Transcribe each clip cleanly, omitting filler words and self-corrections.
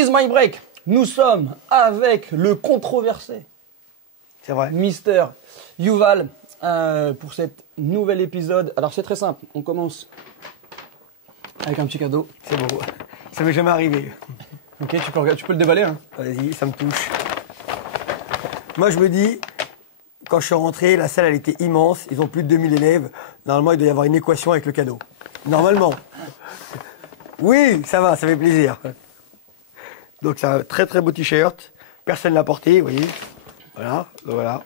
Is My Break. Nous sommes avec le controversé. C'est vrai. Mister Yuval pour cet nouvel épisode. Alors c'est très simple, on commence avec un petit cadeau. C'est beau. Ça m'est jamais arrivé. Ok, tu peux le déballer. Hein. Vas-y, ça me touche. Moi, je me dis, quand je suis rentré, la salle, elle était immense. Ils ont plus de 2000 élèves. Normalement, il doit y avoir une équation avec le cadeau. Normalement. Oui, ça va, ça fait plaisir. Donc, c'est un très très beau t-shirt. Personne ne l'a porté, vous voyez. Voilà, voilà.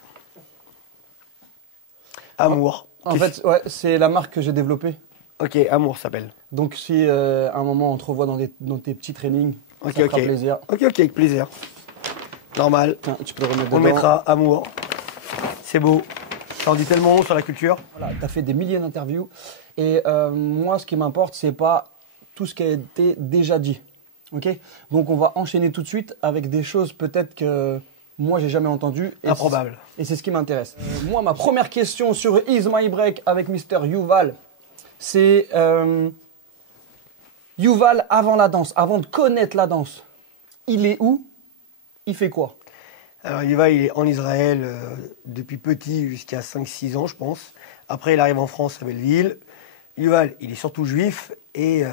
Amour. En fait, ouais, c'est la marque que j'ai développée. Ok, Amour s'appelle. Donc si à un moment on te revoit dans tes petits trainings, ça fera plaisir. Ok, avec plaisir. Normal. Tiens, tu peux le remettre On dedans. mettra Amour. C'est beau. Ça en dit tellement sur la culture. Voilà, tu as fait des milliers d'interviews. Et moi, ce qui m'importe, c'est pas tout ce qui a été déjà dit. Ok. Donc on va enchaîner tout de suite avec des choses peut-être que moi j'ai jamais entendues. Improbable. Et c'est ce qui m'intéresse. Moi, ma première question sur Is My Break avec Mister Yuval, c'est Yuval avant la danse, avant de connaître la danse. Il est où? Il fait quoi? Alors Yuval, il est en Israël depuis petit jusqu'à 5-6 ans, je pense. Après, il arrive en France à Belleville. Yuval, il est surtout juif et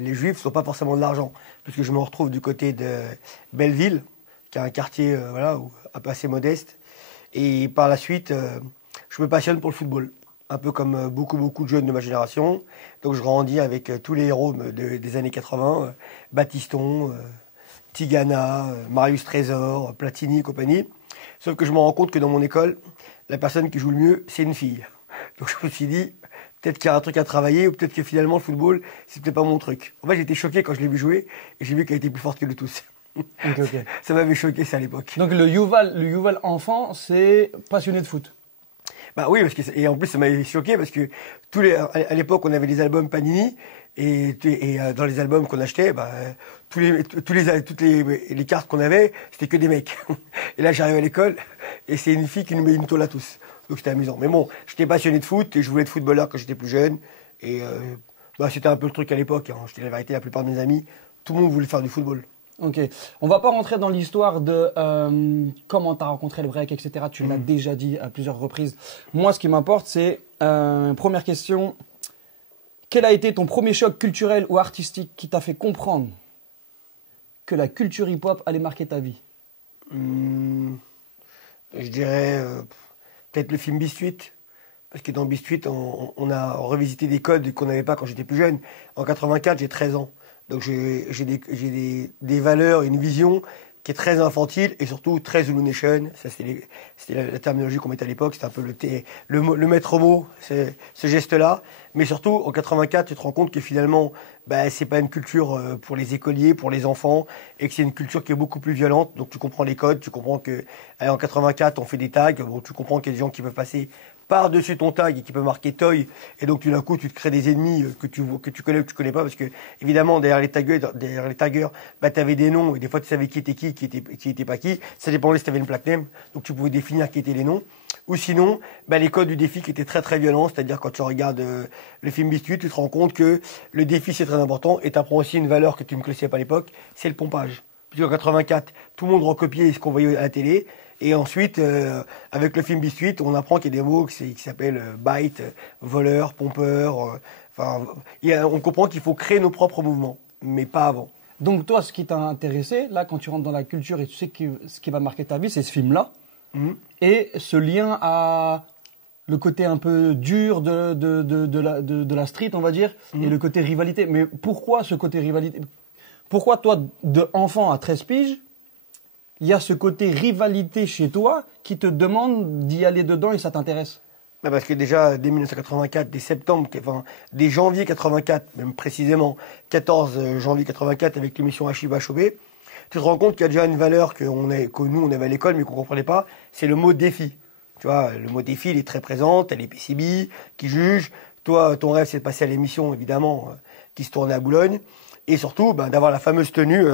les juifs ne sont pas forcément de l'argent. Puisque je me retrouve du côté de Belleville, qui est un quartier voilà, un peu assez modeste. Et par la suite, je me passionne pour le football. Un peu comme beaucoup de jeunes de ma génération. Donc je grandis avec tous les héros des années 80, Battiston, Tigana, Marius Trésor, Platini et compagnie. Sauf que je me rends compte que dans mon école, la personne qui joue le mieux, c'est une fille. Donc je me suis dit, peut-être qu'il y a un truc à travailler, ou peut-être que finalement le football, c'est peut-être pas mon truc. En fait, j'étais choqué quand je l'ai vu jouer, et j'ai vu qu'elle était plus forte que nous tous. Okay. Ça m'avait choqué, ça, à l'époque. Donc le Yuval enfant, c'est passionné de foot. Bah oui, et en plus ça m'avait choqué parce que à l'époque on avait les albums Panini et dans les albums qu'on achetait, bah, toutes les cartes qu'on avait, c'était que des mecs. Et là j'arrive à l'école et c'est une fille qui nous met une tôle à tous. Donc c'était amusant. Mais bon, j'étais passionné de foot et je voulais être footballeur quand j'étais plus jeune. Et bah, c'était un peu le truc à l'époque. Hein. Je dis la vérité, la plupart de mes amis, tout le monde voulait faire du football. Ok. On va pas rentrer dans l'histoire de comment tu as rencontré le break, etc. Tu l'as déjà dit à plusieurs reprises. Moi, ce qui m'importe, c'est, première question, quel a été ton premier choc culturel ou artistique qui t'a fait comprendre que la culture hip-hop allait marquer ta vie? Je dirais peut-être le film Biscuit. Parce que dans Biscuit, on a revisité des codes qu'on n'avait pas quand j'étais plus jeune. En 84, j'ai 13 ans. Donc j'ai des valeurs, une vision qui est très infantile et surtout très Zulu Nation. Ça, c'était la terminologie qu'on mettait à l'époque. C'était un peu le maître mot, ce geste-là. Mais surtout, en 84, tu te rends compte que finalement, bah, c'est pas une culture pour les écoliers, pour les enfants, et que c'est une culture qui est beaucoup plus violente. Donc tu comprends les codes, tu comprends que en 84, on fait des tags. Bon, tu comprends qu'il y a des gens qui peuvent passer par-dessus ton tag et qui peut marquer Toy, et donc tout d'un coup tu te crées des ennemis que tu connais ou que tu connais pas, parce que évidemment derrière les taggers, bah, tu avais des noms et des fois tu savais qui était pas qui, ça dépendait si tu avais une plaque name, donc tu pouvais définir qui étaient les noms. Ou sinon, bah, les codes du défi qui étaient très très violents, c'est-à-dire quand tu regardes le film Biscuit, tu te rends compte que le défi c'est très important, et tu apprends aussi une valeur que tu ne connaissais pas à l'époque, c'est le pompage. Puisqu'en 84, tout le monde recopiait ce qu'on voyait à la télé. Et ensuite, avec le film Biscuit, on apprend qu'il y a des mots qui s'appellent bite, voleur, pompeur. On comprend qu'il faut créer nos propres mouvements, mais pas avant. Donc toi, ce qui t'a intéressé, là, quand tu rentres dans la culture et tu sais que ce qui va marquer ta vie, c'est ce film-là. Et ce lien à le côté un peu dur de la street, on va dire, et le côté rivalité. Mais pourquoi ce côté rivalité? Pourquoi toi, de enfant à 13 piges, il y a ce côté rivalité chez toi qui te demande d'y aller dedans et ça t'intéresse? Bah parce que déjà, dès 1984, dès janvier 84, même précisément 14 janvier 84, avec l'émission Hachiba Chobé, tu te rends compte qu'il y a déjà une valeur que nous, on avait à l'école, mais qu'on ne comprenait pas, c'est le mot défi. Tu vois, le mot défi, il est très présent, t'as les PCB qui jugent. Toi, ton rêve, c'est de passer à l'émission, évidemment, qui se tournait à Boulogne. Et surtout, bah, d'avoir la fameuse tenue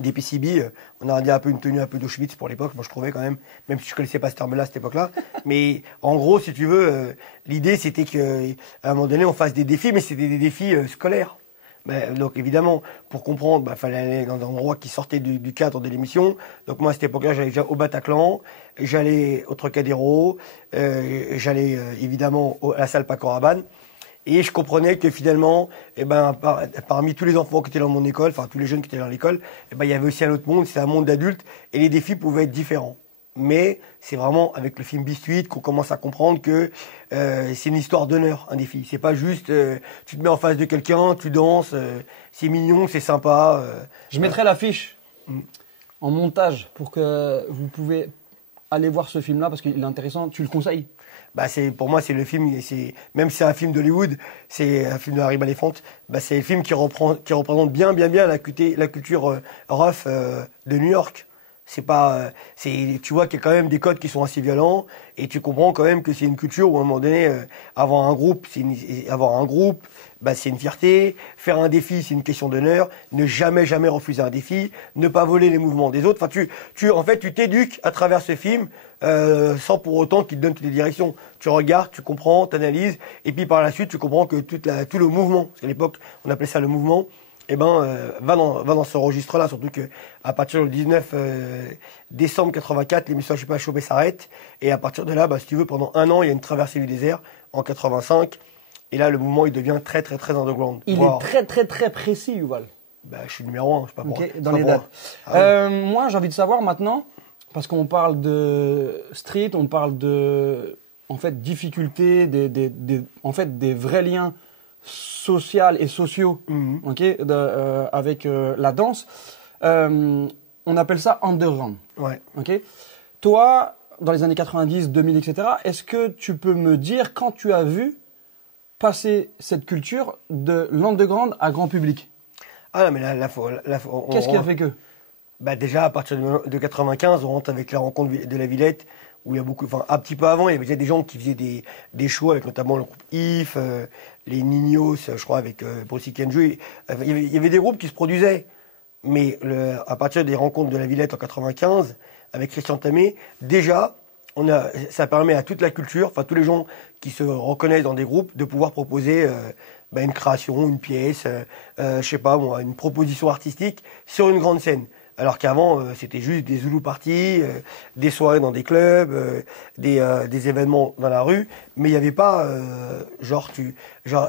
des PCB, on a dit un peu une tenue un peu d'Auschwitz pour l'époque, moi je trouvais quand même si je connaissais pas ce terme-là à cette époque-là. Mais en gros, si tu veux, l'idée c'était qu'à un moment donné on fasse des défis, mais c'était des défis scolaires. Donc évidemment, pour comprendre, il fallait aller dans un endroit qui sortait du cadre de l'émission. Donc moi, à cette époque-là, j'allais déjà au Bataclan, j'allais au Trocadéro, j'allais évidemment à la salle Paco Rabanne. Et je comprenais que finalement, parmi tous les enfants qui étaient dans mon école, enfin tous les jeunes qui étaient dans l'école, il y avait aussi un autre monde, c'est un monde d'adultes, et les défis pouvaient être différents. Mais c'est vraiment avec le film Biscuit qu'on commence à comprendre que c'est une histoire d'honneur, un défi. C'est pas juste tu te mets en face de quelqu'un, tu danses, c'est mignon, c'est sympa. Je mettrai l'affiche en montage pour que vous pouvez aller voir ce film-là parce qu'il est intéressant. Tu le conseilles? Pour moi, c'est le film, même si c'est un film d'Hollywood, c'est un film de Harry Belafonte, c'est le film qui représente bien la culture rough de New York. Tu vois qu'il y a quand même des codes qui sont assez violents et tu comprends quand même que c'est une culture où à un moment donné, avoir un groupe, c'est une fierté. Faire un défi, c'est une question d'honneur. Ne jamais refuser un défi. Ne pas voler les mouvements des autres. Enfin, tu t'éduques à travers ce film sans pour autant qu'il te donne toutes les directions. Tu regardes, tu comprends, tu analyses et puis par la suite, tu comprends que tout le mouvement, parce qu'à l'époque, on appelait ça le mouvement, va dans ce registre-là, surtout que à partir du 19 décembre 84, l'émission Je suis pas chopé s'arrête, et à partir de là, si tu veux, pendant un an, il y a une traversée du désert en 85, et là, le mouvement, il devient très underground. Il est très précis, Yuval. Je suis numéro 1, je sais pas pourquoi. Dans les dates. Moi, j'ai envie de savoir maintenant, parce qu'on parle de street, on parle de, difficultés, des vrais liens social et sociaux, avec la danse. On appelle ça underground. Ouais. Toi, dans les années 90, 2000, etc., est-ce que tu peux me dire quand tu as vu passer cette culture de l'underground à grand public? Ah non, mais là, qu'est-ce qui a fait que? Déjà, à partir de 95, on rentre avec la rencontre de la Villette, où il y a beaucoup, un petit peu avant, il y avait déjà des gens qui faisaient des shows avec notamment le groupe If, les Ninos, je crois, avec Bruce Kenju. Il y avait des groupes qui se produisaient. Mais à partir des rencontres de la Villette en 95, avec Christian Tamé, déjà, ça permet à toute la culture, tous les gens qui se reconnaissent dans des groupes, de pouvoir proposer une création, une pièce, je sais pas moi, une proposition artistique sur une grande scène. Alors qu'avant, c'était juste des Zulu parties, des soirées dans des clubs, des événements dans la rue, mais il n'y avait pas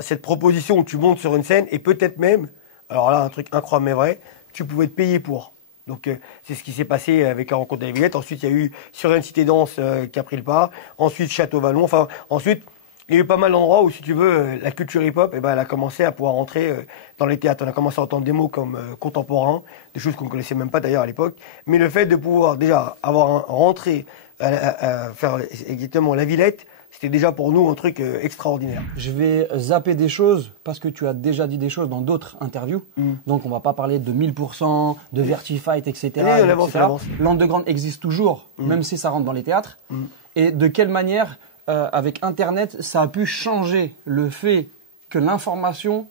cette proposition où tu montes sur une scène et peut-être même, alors là, un truc incroyable mais vrai, tu pouvais te payer pour. Donc c'est ce qui s'est passé avec la rencontre de la Villette. Ensuite, il y a eu Sur une cité danse qui a pris le pas. Ensuite, Château Vallon. Ensuite, il y a eu pas mal d'endroits où, si tu veux, la culture hip-hop, elle a commencé à pouvoir entrer dans les théâtres. On a commencé à entendre des mots comme contemporain, des choses qu'on ne connaissait même pas d'ailleurs à l'époque. Mais le fait de pouvoir déjà rentrer à faire exactement la Villette, c'était déjà pour nous un truc extraordinaire. Je vais zapper des choses parce que tu as déjà dit des choses dans d'autres interviews. Donc on va pas parler de 1000%, de Vertifight, etc. L'underground existe toujours, même si ça rentre dans les théâtres. Et de quelle manière, avec Internet, ça a pu changer le fait que l'information...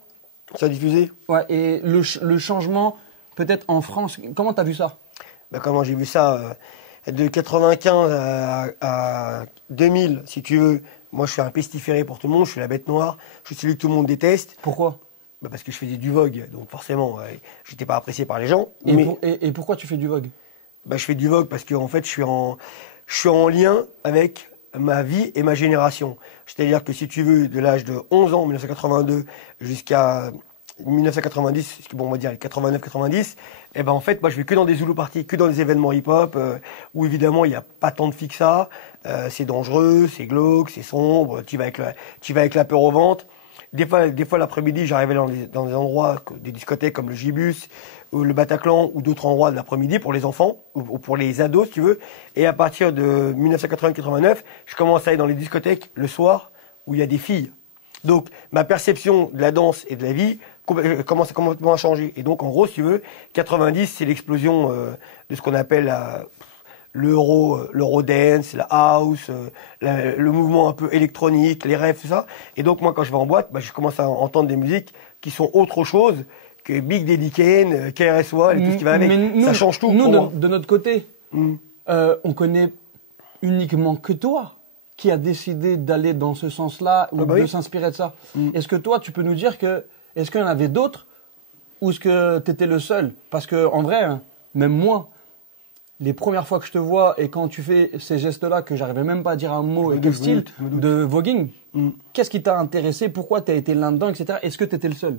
Ça a diffusé. Ouais, et le changement, peut-être en France. Comment tu as vu ça? Comment j'ai vu ça de 95 à 2000, si tu veux, moi je suis un pestiféré pour tout le monde, je suis la bête noire, je suis celui que tout le monde déteste. Pourquoi? Parce que je faisais du vogue, donc forcément, j'étais pas apprécié par les gens. Et pourquoi tu fais du vogue? Je fais du vogue parce que en fait, je suis en lien avec ma vie et ma génération. C'est-à-dire que si tu veux, de l'âge de 11 ans, 1982, jusqu'à 1990, on va dire 89-90, en fait, moi je vais que dans des Zulu parties, que dans des événements hip-hop, où évidemment il n'y a pas tant de filles que ça, c'est dangereux, c'est glauque, c'est sombre, tu vas avec la peur au ventre. Des fois l'après-midi, j'arrivais dans des endroits, des discothèques comme le Gibus, ou le Bataclan, ou d'autres endroits de l'après-midi pour les enfants, ou pour les ados, si tu veux. Et à partir de 1980-89, je commence à aller dans les discothèques le soir, où il y a des filles. Donc, ma perception de la danse et de la vie commence complètement à changer. Et donc, en gros, si tu veux, 90, c'est l'explosion de ce qu'on appelle l'eurodance, la house, le mouvement un peu électronique, les rêves, tout ça. Et donc, moi, quand je vais en boîte, je commence à entendre des musiques qui sont autre chose que Big Daddy Kane, KRS-One et tout ce qui va avec. Ça change tout. Nous, de notre côté, on connaît uniquement que toi qui a décidé d'aller dans ce sens-là ou de s'inspirer de ça. Est-ce que toi, tu peux nous dire est-ce qu'il y en avait d'autres ou est-ce que tu étais le seul? Parce que en vrai, hein, même moi, les premières fois que je te vois et quand tu fais ces gestes-là que j'arrivais même pas à dire un mot et quel style de voguing, qu'est-ce qui t'a intéressé? Pourquoi tu as été là-dedans, etc. Est-ce que tu étais le seul?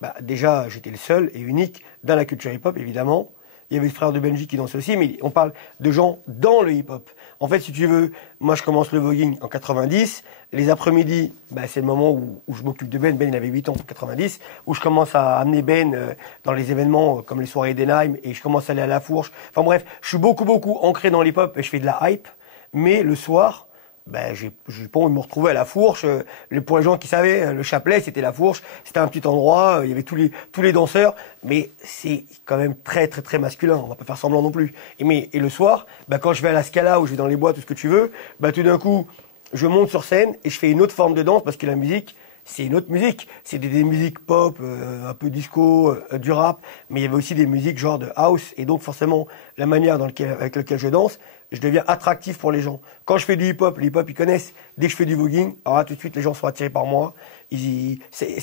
Bah, déjà, j'étais le seul et unique dans la culture hip-hop, évidemment. Il y avait le frère de Benji qui dansait aussi, mais on parle de gens dans le hip-hop. En fait, si tu veux, moi je commence le voguing en 90. Les après-midi, bah, c'est le moment où je m'occupe de Ben. Ben, il avait 8 ans en 90. Où je commence à amener Ben dans les événements comme les soirées d'Enheim et je commence à aller à la fourche. Enfin bref, je suis beaucoup ancré dans l'hip-hop et je fais de la hype. Mais le soir, ben, j'ai pas envie de me retrouver à la fourche. Pour les gens qui savaient, le Chapelet, c'était la fourche. C'était un petit endroit, il y avait tous les danseurs. Mais c'est quand même très masculin. On va pas faire semblant non plus. Et le soir, ben, quand je vais à la Scala ou je vais dans les boîtes, tout ce que tu veux, ben, tout d'un coup, je monte sur scène et je fais une autre forme de danse parce que la musique, c'est une autre musique. C'est des musiques pop, un peu disco, du rap. Mais il y avait aussi des musiques genre de house. Et donc, forcément, la manière avec laquelle je danse, je deviens attractif pour les gens. Quand je fais du hip-hop, les hip-hop, ils connaissent. Dès que je fais du voguing, alors là, tout de suite, les gens sont attirés par moi.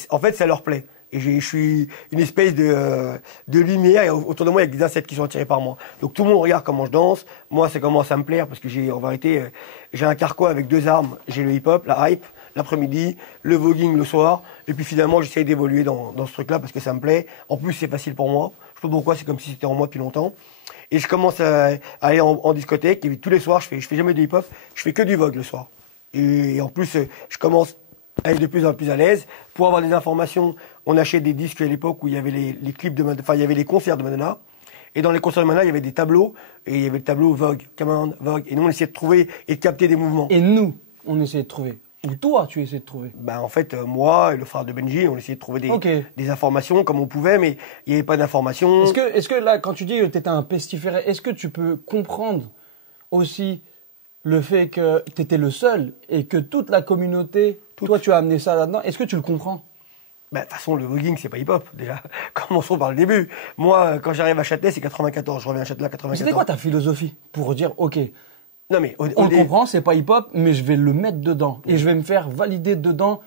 En fait, ça leur plaît. Et je suis une espèce de lumière. Et autour de moi, il y a des insectes qui sont attirés par moi. Donc tout le monde regarde comment je danse. Moi, ça commence à me plaire parce que en vérité, j'ai un carquois avec deux armes. J'ai le hip-hop, la hype, l'après-mmidi, le voguing le soir. Et puis finalement, j'essaye d'évoluer dans ce truc-là parce que ça me plaît. En plus, c'est facile pour moi. Je sais pas pourquoi, c'est comme si c'était en moi depuis longtemps. Et je commence à aller en discothèque. Et tous les soirs, je fais jamais de hip-hop. Je fais que du vogue le soir. Et en plus, je commence à être de plus en plus à l'aise. Pour avoir des informations, on achetait des disques à l'époque où il y avait les clips de Madonna, enfin, il y avait les concerts de Madonna. Et dans les concerts de Madonna, il y avait des tableaux. Et il y avait le tableau Vogue, Cameron, Vogue. Et nous, on essayait de trouver et de capter des mouvements. Et nous, on essayait de trouver. Ou toi, tu essayais de trouver? Ben, en fait, moi et le frère de Benji, on essayait de trouver des informations comme on pouvait, mais il n'y avait pas d'informations. Est-ce que là, quand tu dis que tu étais un pestiféré, est-ce que tu peux comprendre aussi le fait que tu étais le seul et que toute la communauté, toi, tu as amené ça là-dedans? Est-ce que tu le comprends? Ben, de toute façon, le voguing, c'est pas hip-hop, déjà. Commençons par le début. Moi, quand j'arrive à Châtelet, c'est 94. Je reviens à Châtelet à 94. C'était quoi ta philosophie pour dire, OK, non, mais on le comprend, c'est pas hip-hop, mais je vais le mettre dedans. Et je vais me faire valider dedans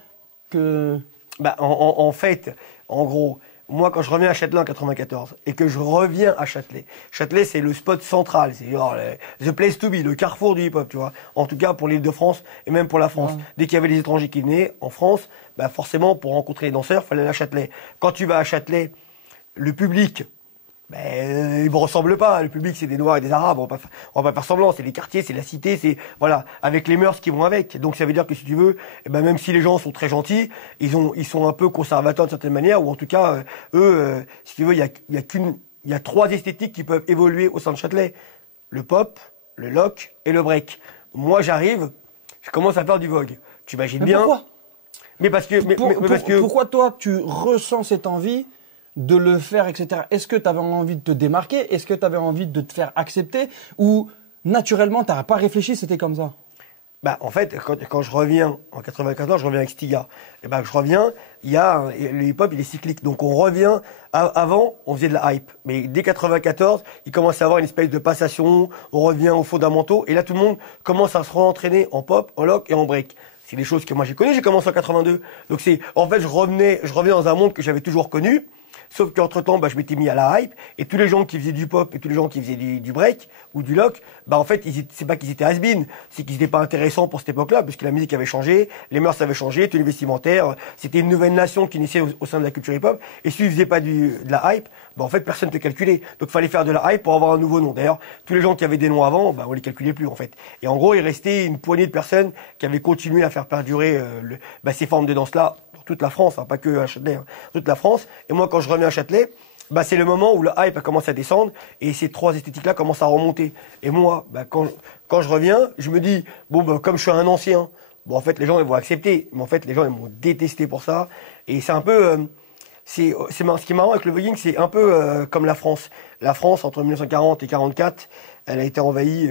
que... Ben, en fait, en gros, moi, quand je reviens à Châtelet en 94 et que je reviens à Châtelet, Châtelet, c'est le spot central. C'est genre the place to be, le carrefour du hip-hop, tu vois. En tout cas, pour l'Île-de-France et même pour la France. Ouais. Dès qu'il y avait des étrangers qui venaient en France, ben, forcément, pour rencontrer les danseurs, il fallait aller à Châtelet. Quand tu vas à Châtelet, le public... Ben, ils me ressemblent pas. Le public, c'est des Noirs et des Arabes. On va pas faire semblant. C'est les quartiers, c'est la cité, c'est, voilà, avec les mœurs qui vont avec. Donc, ça veut dire que si tu veux, eh ben, même si les gens sont très gentils, ils sont un peu conservateurs de certaine manière, ou en tout cas, eux, si tu veux, il y a trois esthétiques qui peuvent évoluer au sein de Châtelet. Le pop, le lock et le break. Moi, j'arrive, je commence à faire du vogue. Tu imagines bien. Pourquoi? Mais parce que, pourquoi toi, tu ressens cette envie de le faire, etc. Est-ce que tu avais envie de te démarquer? Est-ce que tu avais envie de te faire accepter? Ou naturellement, tu n'as pas réfléchi, c'était comme ça? Bah, en fait, quand je reviens en 94, je reviens avec Stiga. Et ben, je reviens, le hip-hop, il est cyclique. Donc, on revient. Avant, on faisait de la hype. Mais dès 94, il commence à avoir une espèce de passation. On revient aux fondamentaux. Et là, tout le monde commence à se réentraîner en pop, en lock et en break. C'est des choses que moi j'ai connues. J'ai commencé en 82. Donc, en fait, je revenais dans un monde que j'avais toujours connu. Sauf qu'entre-temps, bah, je m'étais mis à la hype, et tous les gens qui faisaient du pop et tous les gens qui faisaient du break ou du lock, bah, en fait, c'est pas qu'ils étaient has-been, c'est qu'ils n'étaient pas intéressants pour cette époque-là, parce que la musique avait changé, les mœurs avaient changé, tous les vestimentaires, c'était une nouvelle nation qui naissait au sein de la culture hip-hop, et si tu faisais pas de la hype, bah, en fait, personne ne te calculait. Donc, il fallait faire de la hype pour avoir un nouveau nom. D'ailleurs, tous les gens qui avaient des noms avant, bah, on les calculait plus, en fait. Et en gros, il restait une poignée de personnes qui avaient continué à faire perdurer ces formes de danse-là, toute la France, hein, pas que à Châtelet, hein, toute la France. Et moi, quand je reviens à Châtelet, bah, c'est le moment où le hype a commencé à descendre et ces trois esthétiques-là commencent à remonter. Et moi, bah, quand je reviens, je me dis, bon, bah, comme je suis un ancien, bon, en fait, les gens, ils vont accepter. Mais en fait, les gens, ils m'ont détesté pour ça. Et c'est un peu, ce qui est marrant avec le voguing, c'est un peu comme la France. La France, entre 1940 et 1944, elle a été envahie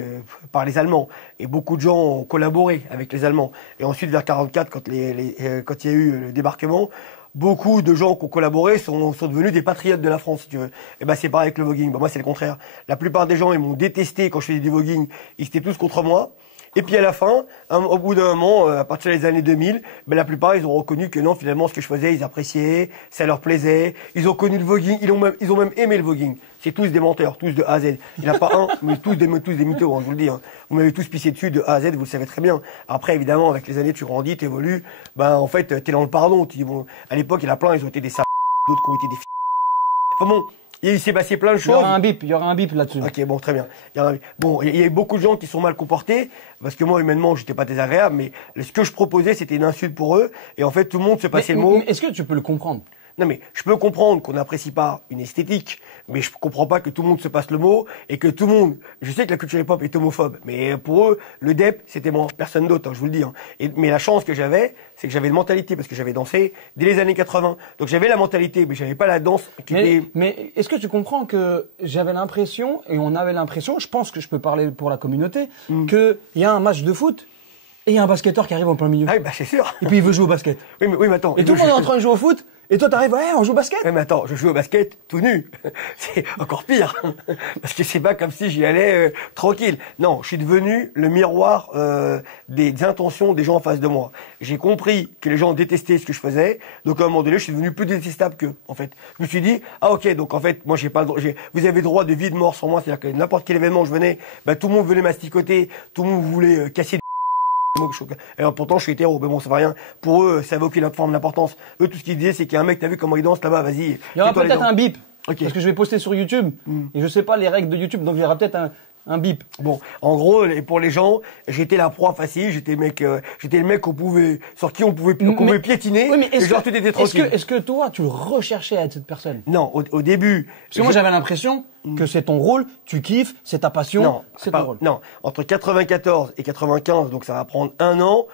par les Allemands. Et beaucoup de gens ont collaboré avec les Allemands. Et ensuite, vers 1944, quand il y a eu le débarquement, beaucoup de gens qui ont collaboré sont devenus des patriotes de la France, si tu veux. Et ben, c'est pareil avec le voguing. Ben, moi, c'est le contraire. La plupart des gens, ils m'ont détesté quand je faisais du voguing. Ils étaient tous contre moi. Et puis à la fin, au bout d'un moment, à partir des années 2000, ben, la plupart, ils ont reconnu que non, finalement, ce que je faisais, ils appréciaient, ça leur plaisait. Ils ont connu le voguing, ils ont même aimé le voguing. C'est tous des menteurs, tous de A à Z. Il n'y en a pas un, mais tous des mythos, hein, je vous le dis. Hein. Vous m'avez tous pissé dessus de A à Z, vous le savez très bien. Après, évidemment, avec les années, tu grandis, tu évolues. Ben, en fait, t'es dans le pardon. Tu dis, bon, à l'époque, il y en a plein, ils ont été des sales, d'autres qui ont été des Enfin bon, il s'est passé plein de choses. Il y aura un bip là-dessus. Ok, bon, très bien. Bon, il y a eu beaucoup de gens qui sont mal comportés, parce que moi, humainement, j'étais pas désagréable, mais ce que je proposais, c'était une insulte pour eux, et en fait, tout le monde se passait le mot. Est-ce que tu peux le comprendre? Non, mais je peux comprendre qu'on n'apprécie pas une esthétique, mais je comprends pas que tout le monde se passe le mot, et que tout le monde, je sais que la culture hip-hop est homophobe, mais pour eux, le DEP, c'était moi, personne d'autre, hein, je vous le dis. Hein. Mais la chance que j'avais, c'est que j'avais une mentalité, parce que j'avais dansé dès les années 80. Donc j'avais la mentalité, mais j'avais pas la danse qui était... Mais est-ce que tu comprends que j'avais l'impression, et on avait l'impression, je pense que je peux parler pour la communauté, qu'il y a un match de foot, et il y a un basketteur qui arrive en plein milieu. Ah oui, bah c'est sûr. Et puis il veut jouer au basket. Oui, mais attends. Et tout le monde est en train de jouer au foot, et toi t'arrives, ouais, on joue au basket. Oui, mais attends, je joue au basket tout nu. C'est encore pire. Parce que c'est pas comme si j'y allais tranquille. Non, je suis devenu le miroir des intentions des gens en face de moi. J'ai compris que les gens détestaient ce que je faisais, donc à un moment donné, je suis devenu plus détestable qu'eux, en fait. Je me suis dit, ah ok, donc en fait, moi j'ai pas le droit, vous avez droit de vie, de mort sur moi, c'est-à-dire que n'importe quel événement où je venais, bah, tout le monde venait m'asticoter, tout le monde voulait casser et pourtant, je suis hétéro, mais bon, ça va rien. Pour eux, ça avait aucune forme d'importance. Eux, tout ce qu'ils disaient, c'est qu'il y a un mec, t'as vu comment il danse là-bas, vas-y. Il y aura peut-être un bip. Okay. Parce que je vais poster sur YouTube. Et je sais pas les règles de YouTube, donc il y aura peut-être un bip. Bon, en gros, pour les gens, j'étais la proie facile, j'étais le mec sur qui on pouvait piétiner. Oui, mais et genre, tout était tranquille. Est-ce que toi, tu recherchais à être cette personne? Non, au début. Parce que moi, j'avais l'impression que c'est ton rôle, tu kiffes, c'est ta passion, c'est ton rôle. Non, entre 94 et 95, donc ça va prendre 1 an.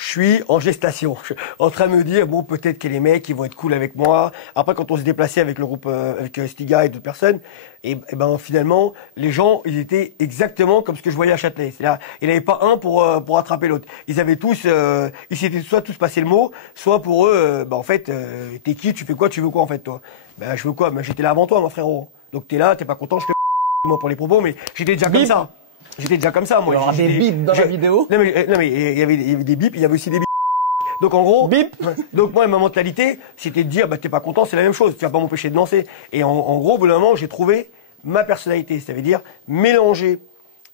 Je suis en gestation, je suis en train de me dire, bon, peut-être que les mecs, ils vont être cool avec moi. Après, quand on se déplaçait avec le groupe, avec Stiga et d'autres personnes, et ben, finalement, les gens, ils étaient exactement comme ce que je voyais à Châtelet. C'est-à-dire, il n'y avait pas un pour attraper l'autre. Ils avaient tous, ils s'étaient soit tous passé le mot, soit pour eux, en fait, t'es qui, tu fais quoi, tu veux quoi, en fait, toi? Ben, je veux quoi? Ben, j'étais là avant toi, mon frérot. Donc t'es là, t'es pas content, je te moi pour les propos, mais j'étais déjà comme ça. J'étais déjà comme ça, moi. Il y aura des bips dans la vidéo. Non, mais il y avait des bips, il y avait aussi des bips. Donc en gros, bip. Donc moi, ma mentalité, c'était de dire, bah t'es pas content, c'est la même chose, tu vas pas m'empêcher de danser. Et en gros, au bout d'un moment, j'ai trouvé ma personnalité, ça veut dire mélanger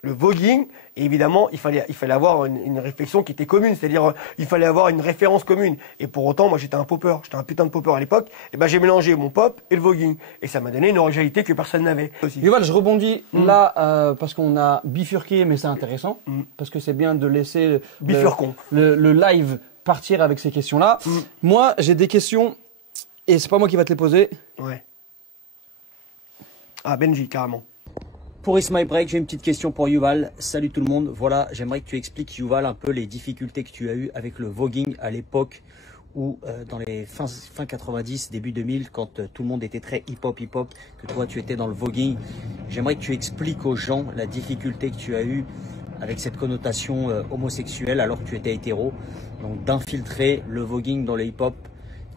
le voguing, et évidemment, il fallait avoir une réflexion qui était commune, c'est-à-dire il fallait avoir une référence commune. Et pour autant, moi j'étais un popper, j'étais un putain de popper à l'époque, et ben j'ai mélangé mon pop et le voguing. Et ça m'a donné une originalité que personne n'avait. Yuval, je rebondis là parce qu'on a bifurqué, mais c'est intéressant, parce que c'est bien de laisser le live partir avec ces questions-là. Moi, j'ai des questions, et c'est pas moi qui va te les poser. Ouais. Ah, Benji, carrément. Pour It's My Break, j'ai une petite question pour Yuval. Salut tout le monde. Voilà, j'aimerais que tu expliques, Yuval, un peu les difficultés que tu as eues avec le voguing à l'époque où, dans les fin 90, début 2000, quand tout le monde était très hip-hop, que toi tu étais dans le voguing. J'aimerais que tu expliques aux gens la difficulté que tu as eue avec cette connotation homosexuelle alors que tu étais hétéro. Donc d'infiltrer le voguing dans le hip-hop.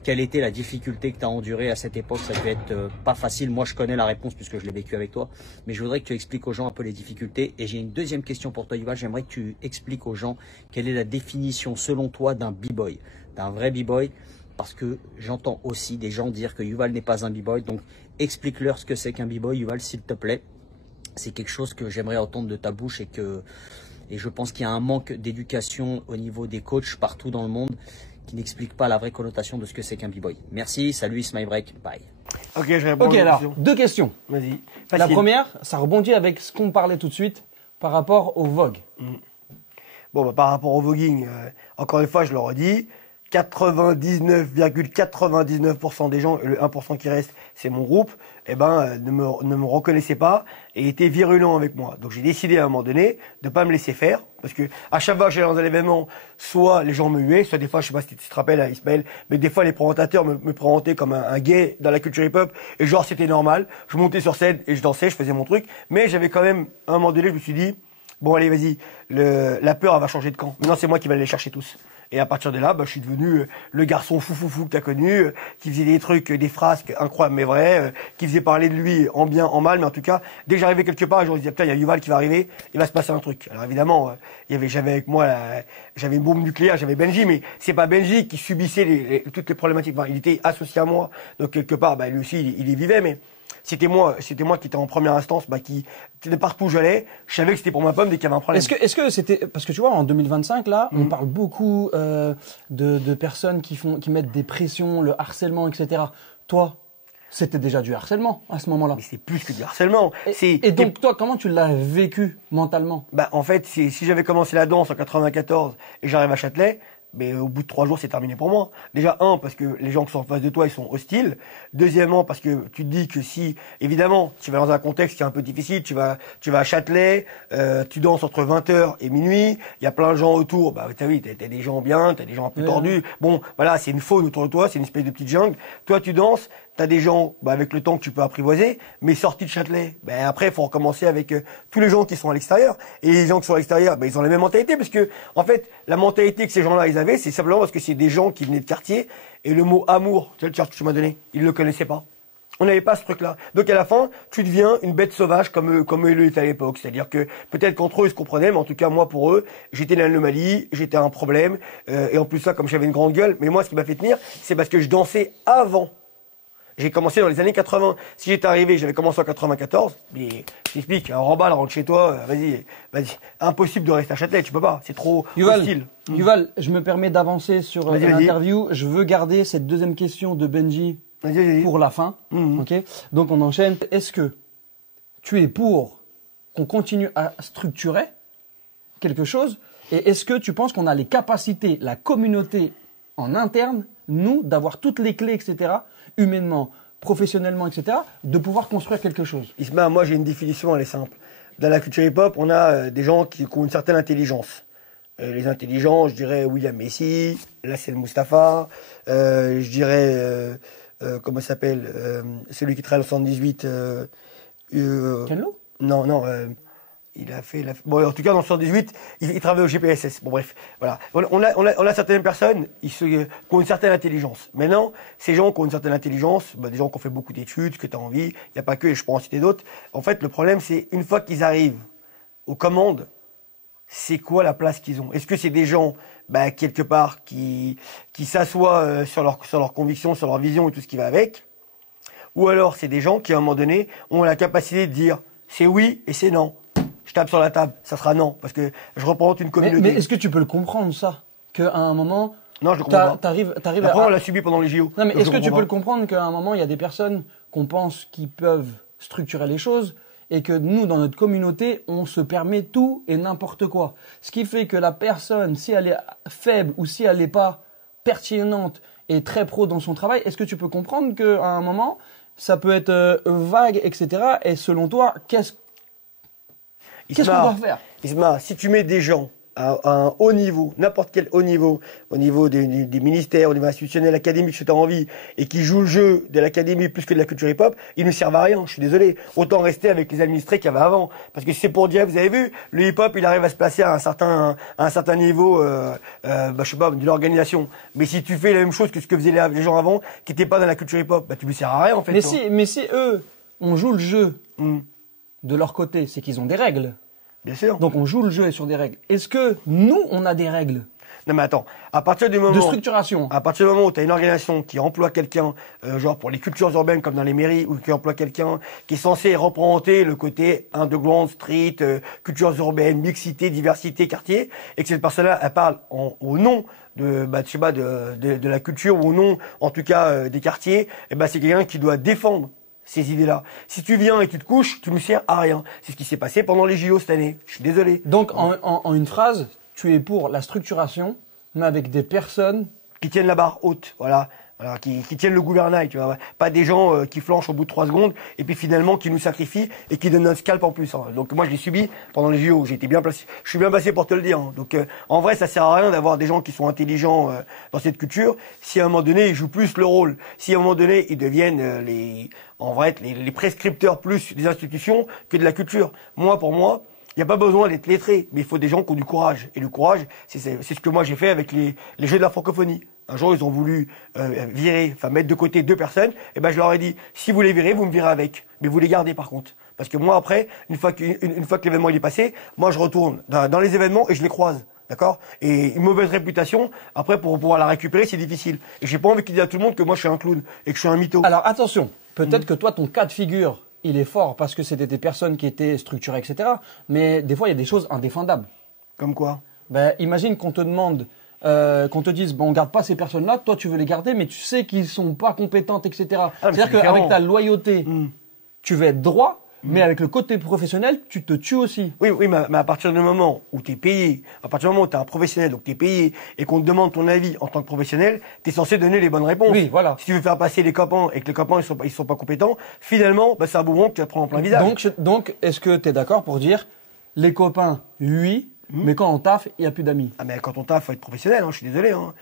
Quelle était la difficulté que tu as endurée à cette époque? Ça devait être pas facile. Moi, je connais la réponse puisque je l'ai vécu avec toi. Mais je voudrais que tu expliques aux gens un peu les difficultés. Et j'ai une deuxième question pour toi, Yuval. J'aimerais que tu expliques aux gens quelle est la définition, selon toi, d'un b-boy, d'un vrai b-boy. Parce que j'entends aussi des gens dire que Yuval n'est pas un b-boy. Donc, explique-leur ce que c'est qu'un b-boy, Yuval, s'il te plaît. C'est quelque chose que j'aimerais entendre de ta bouche et je pense qu'il y a un manque d'éducation au niveau des coachs partout dans le monde qui n'explique pas la vraie connotation de ce que c'est qu'un b-boy. Merci, salut, it's my break, bye. Ok, je réponds. Ok, alors, deux questions. Vas-y. La première, ça rebondit avec ce qu'on parlait tout de suite par rapport au vogue. Bon, bah, par rapport au voguing, encore une fois, je le redis, 99,99% des gens, le 1% qui reste, c'est mon groupe, ne me reconnaissaient pas et étaient virulents avec moi. Donc j'ai décidé à un moment donné de pas me laisser faire, parce que à chaque fois que j'allais dans un événement, soit les gens me huaient, soit des fois, je sais pas si tu te rappelles, Ismaël, mais des fois les présentateurs me présentaient comme un gay dans la culture hip-hop, et genre c'était normal. Je montais sur scène et je dansais, je faisais mon truc, mais j'avais quand même, à un moment donné, je me suis dit, bon allez vas-y, la peur elle va changer de camp. Maintenant c'est moi qui vais aller les chercher tous. Et à partir de là, je suis devenu le garçon fou que t'as connu, qui faisait des trucs, des frasques incroyables mais vrais, qui faisait parler de lui en bien, en mal, mais en tout cas, dès que j'arrivais quelque part, je me disais putain, il y a Yuval qui va arriver, il va se passer un truc. Alors évidemment, j'avais avec moi, j'avais une bombe nucléaire, j'avais Benji, mais c'est pas Benji qui subissait toutes les problématiques. Enfin, il était associé à moi, donc quelque part, lui aussi, il y vivait, mais c'était moi qui étais en première instance, qui partout où j'allais, je savais que c'était pour ma pomme dès qu'il y avait un problème. Est-ce que c'était parce que tu vois en 2025 là, on parle beaucoup de personnes qui mettent des pressions, le harcèlement, etc. Toi, c'était déjà du harcèlement à ce moment-là. Mais c'est plus que du harcèlement. Et donc toi, comment tu l'as vécu mentalement? En fait, si j'avais commencé la danse en 94 et j'arrive à Châtelet, mais au bout de 3 jours, c'est terminé pour moi. Déjà, parce que les gens qui sont en face de toi, ils sont hostiles. Deuxièmement, parce que tu te dis que si, évidemment, tu vas dans un contexte qui est un peu difficile, tu vas à Châtelet, tu danses entre 20h et minuit, il y a plein de gens autour, t'as des gens bien, t'as des gens un peu tordus. Bon, voilà, c'est une faune autour de toi, c'est une espèce de petite jungle. Toi, tu danses, t'as des gens, avec le temps que tu peux apprivoiser, mais sortis de Châtelet, après, il faut recommencer avec tous les gens qui sont à l'extérieur. Et les gens qui sont à l'extérieur, ils ont la même mentalité, parce que, en fait, la mentalité que ces gens-là, ils avaient, c'est simplement parce que c'est des gens qui venaient de quartier, et le mot amour, tu vois, que tu m'as donné, ils le connaissaient pas. On n'avait pas ce truc-là. Donc à la fin, tu deviens une bête sauvage comme eux l'étaient à l'époque. C'est-à-dire que peut-être qu'entre eux ils se comprenaient, mais en tout cas moi pour eux, j'étais une anomalie, j'étais un problème. Et en plus ça, comme j'avais une grande gueule, mais moi ce qui m'a fait tenir, c'est parce que je dansais avant. J'ai commencé dans les années 80. Si j'étais arrivé, j'avais commencé en 94. Mais je t'explique, remballe, rentre chez toi, vas-y. Impossible de rester à Châtelet, tu peux pas. C'est trop hostile. Yuval, je me permets d'avancer sur l'interview. Je veux garder cette deuxième question de Benji pour la fin. Ok. Donc on enchaîne. Est-ce que tu es pour qu'on continue à structurer quelque chose? Et est-ce que tu penses qu'on a les capacités, la communauté en interne, nous, d'avoir toutes les clés, etc., humainement, professionnellement, etc., de pouvoir construire quelque chose? Isma, moi j'ai une définition, elle est simple. Dans la culture hip-hop, on a des gens qui ont une certaine intelligence. Les intelligents, je dirais William Messi, Lassel Mustafa, je dirais, comment il s'appelle, celui qui travaille en 78. Kenlo? Non, il a fait... Bon, en tout cas, dans le 78, il travaille au GPSS. Bon, bref, voilà. On a certaines personnes qui ont une certaine intelligence. Maintenant, ces gens qui ont une certaine intelligence, des gens qui ont fait beaucoup d'études, que tu as envie, il n'y a pas que, et je pourrais en citer d'autres. En fait, le problème, c'est une fois qu'ils arrivent aux commandes, c'est quoi la place qu'ils ont? Est-ce que c'est des gens, quelque part, qui s'assoient sur leurs convictions, sur leur vision et tout ce qui va avec? Ou alors, c'est des gens qui, à un moment donné, ont la capacité de dire c'est oui et c'est non. Je tape sur la table, ça sera non, parce que je représente une communauté. Mais est-ce que tu peux le comprendre, ça? Qu'à un moment, non, je le comprends pas. T'arrives Après, on l'a subi pendant les JO. Non, mais est-ce que tu peux le comprendre qu'à un moment, il y a des personnes qu'on pense qui peuvent structurer les choses et que nous, dans notre communauté, on se permet tout et n'importe quoi. Ce qui fait que la personne, si elle est faible ou si elle n'est pas pertinente et très pro dans son travail, est-ce que tu peux comprendre qu'à un moment, ça peut être vague, etc. Et selon toi, qu'est-ce qu'on doit faire? Isma, si tu mets des gens à un haut niveau, n'importe quel haut niveau, au niveau des ministères, au niveau institutionnel, académique, si tu as envie, et qui jouent le jeu de l'académie plus que de la culture hip-hop, ils ne servent à rien, je suis désolé. Autant rester avec les administrés qu'il y avait avant. Parce que c'est pour dire, vous avez vu, le hip-hop, il arrive à se placer à un certain niveau, je sais pas, de l'organisation. Mais si tu fais la même chose que ce que faisaient les gens avant, qui n'étaient pas dans la culture hip-hop, tu ne sers à rien, en fait. Mais si eux, on joue le jeu de leur côté, c'est qu'ils ont des règles. Bien sûr. Donc on joue le jeu sur des règles. Est-ce que nous, on a des règles? Non mais attends, à partir du moment... De structuration. À partir du moment où tu as une organisation qui emploie quelqu'un, genre pour les cultures urbaines comme dans les mairies, ou qui emploie quelqu'un qui est censé représenter le côté underground, street, cultures urbaines, mixité, diversité, quartier, et que cette personne-là, elle parle au nom de la culture, ou au nom, en tout cas, des quartiers, et c'est quelqu'un qui doit défendre ces idées-là. Si tu viens et tu te couches, tu ne sers à rien. C'est ce qui s'est passé pendant les JO cette année. Je suis désolé. Donc, en une phrase, tu es pour la structuration, mais avec des personnes qui tiennent la barre haute, voilà, qui tiennent le gouvernail, tu vois, pas des gens qui flanchent au bout de 3 secondes et puis finalement qui nous sacrifient et qui donnent un scalp en plus. Donc moi je l'ai subi pendant les JO, j'ai été bien placé, je suis bien placé pour te le dire. Donc en vrai ça sert à rien d'avoir des gens qui sont intelligents dans cette culture si à un moment donné ils jouent plus le rôle, si à un moment donné ils deviennent les prescripteurs plus des institutions que de la culture. Moi pour moi, Il n'y a pas besoin d'être lettré, mais il faut des gens qui ont du courage. Et le courage, c'est ce que moi j'ai fait avec les Jeux de la francophonie. Un jour, ils ont voulu mettre de côté 2 personnes. Et ben, je leur ai dit, si vous les virez, vous me virez avec. Mais vous les gardez par contre. Parce que moi, après, une fois que l'événement il est passé, moi, je retourne dans les événements et je les croise. D'accord? Et une mauvaise réputation, après, pour pouvoir la récupérer, c'est difficile. Et j'ai pas envie qu'ils disent à tout le monde que moi, je suis un clown et que je suis un mytho. Alors, attention. Peut-être que toi, ton cas de figure, il est fort parce que c'était des personnes qui étaient structurées, etc. Mais des fois, il y a des choses indéfendables. Comme quoi? Ben, imagine qu'on te demande, qu'on te dise, bon, on garde pas ces personnes-là, toi tu veux les garder, mais tu sais qu'ils sont pas compétentes, etc. C'est-à-dire qu'avec ta loyauté, tu veux être droit, mais avec le côté professionnel, tu te tues aussi. Oui, mais à partir du moment où tu es payé, à partir du moment où tu es un professionnel, donc tu es payé, et qu'on te demande ton avis en tant que professionnel, tu es censé donner les bonnes réponses. Oui, voilà. Si tu veux faire passer les copains et que les copains ils sont pas compétents, finalement, bah, c'est un boomerang que tu vas prendre en plein visage. Donc est-ce que tu es d'accord pour dire, les copains, oui, mais quand on taffe, il n'y a plus d'amis? Ah, mais quand on taffe, faut être professionnel, hein, je suis désolé. Hein.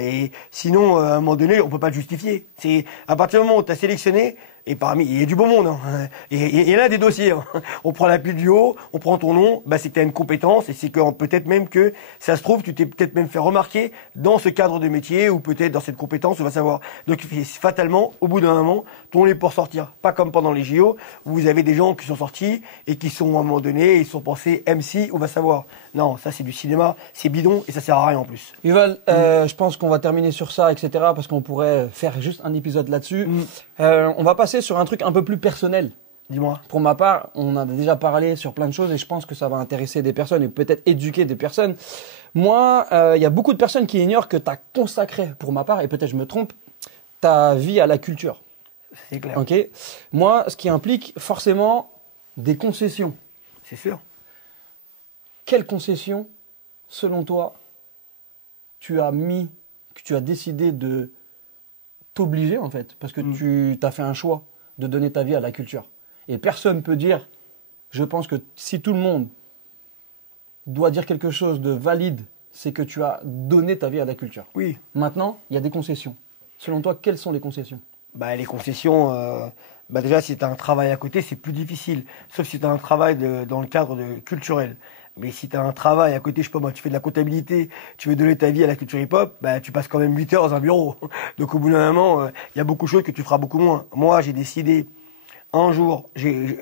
Et sinon, à un moment donné, on peut pas le justifier. C'est à partir du moment où tu as sélectionné, et parmi, il y a du beau monde, hein. Il y en a des dossiers. Hein. On prend la pile du haut, on prend ton nom, bah, c'est que tu as une compétence, et c'est que peut-être même que, ça se trouve, tu t'es peut-être même fait remarquer dans ce cadre de métier, ou peut-être dans cette compétence, on va savoir. Donc, fatalement, au bout d'un moment, ton nom est pour sortir. Pas comme pendant les JO, où vous avez des gens qui sont sortis, et qui sont, à un moment donné, ils sont pensés MC, on va savoir. Non, ça, c'est du cinéma, c'est bidon, et ça sert à rien en plus. Yuval, je pense qu'on va terminer sur ça, etc., parce qu'on pourrait faire juste un épisode là-dessus. On va passer sur un truc un peu plus personnel. Dis-moi. Pour ma part, on a déjà parlé sur plein de choses et je pense que ça va intéresser des personnes et peut-être éduquer des personnes. Moi, il y a beaucoup de personnes qui ignorent que tu as consacré, pour ma part, et peut-être je me trompe, ta vie à la culture. C'est clair. Ok. Moi, ce qui implique forcément des concessions. C'est sûr. Quelles concessions, selon toi, tu as décidé de t'obliger en fait, parce que tu as fait un choix de donner ta vie à la culture. Et personne ne peut dire, je pense que si tout le monde doit dire quelque chose de valide, c'est que tu as donné ta vie à la culture. Oui. Maintenant, il y a des concessions. Selon toi, quelles sont les concessions? Bah, les concessions, déjà, si tu as un travail à côté, c'est plus difficile. Sauf si tu as un travail dans le cadre culturel. Mais si tu as un travail à côté, je sais pas moi, tu fais de la comptabilité, tu veux donner ta vie à la culture hip-hop, bah, tu passes quand même 8 heures dans un bureau. Donc au bout d'un moment, il y a beaucoup de choses que tu feras beaucoup moins. Moi, j'ai décidé, un jour, j'ai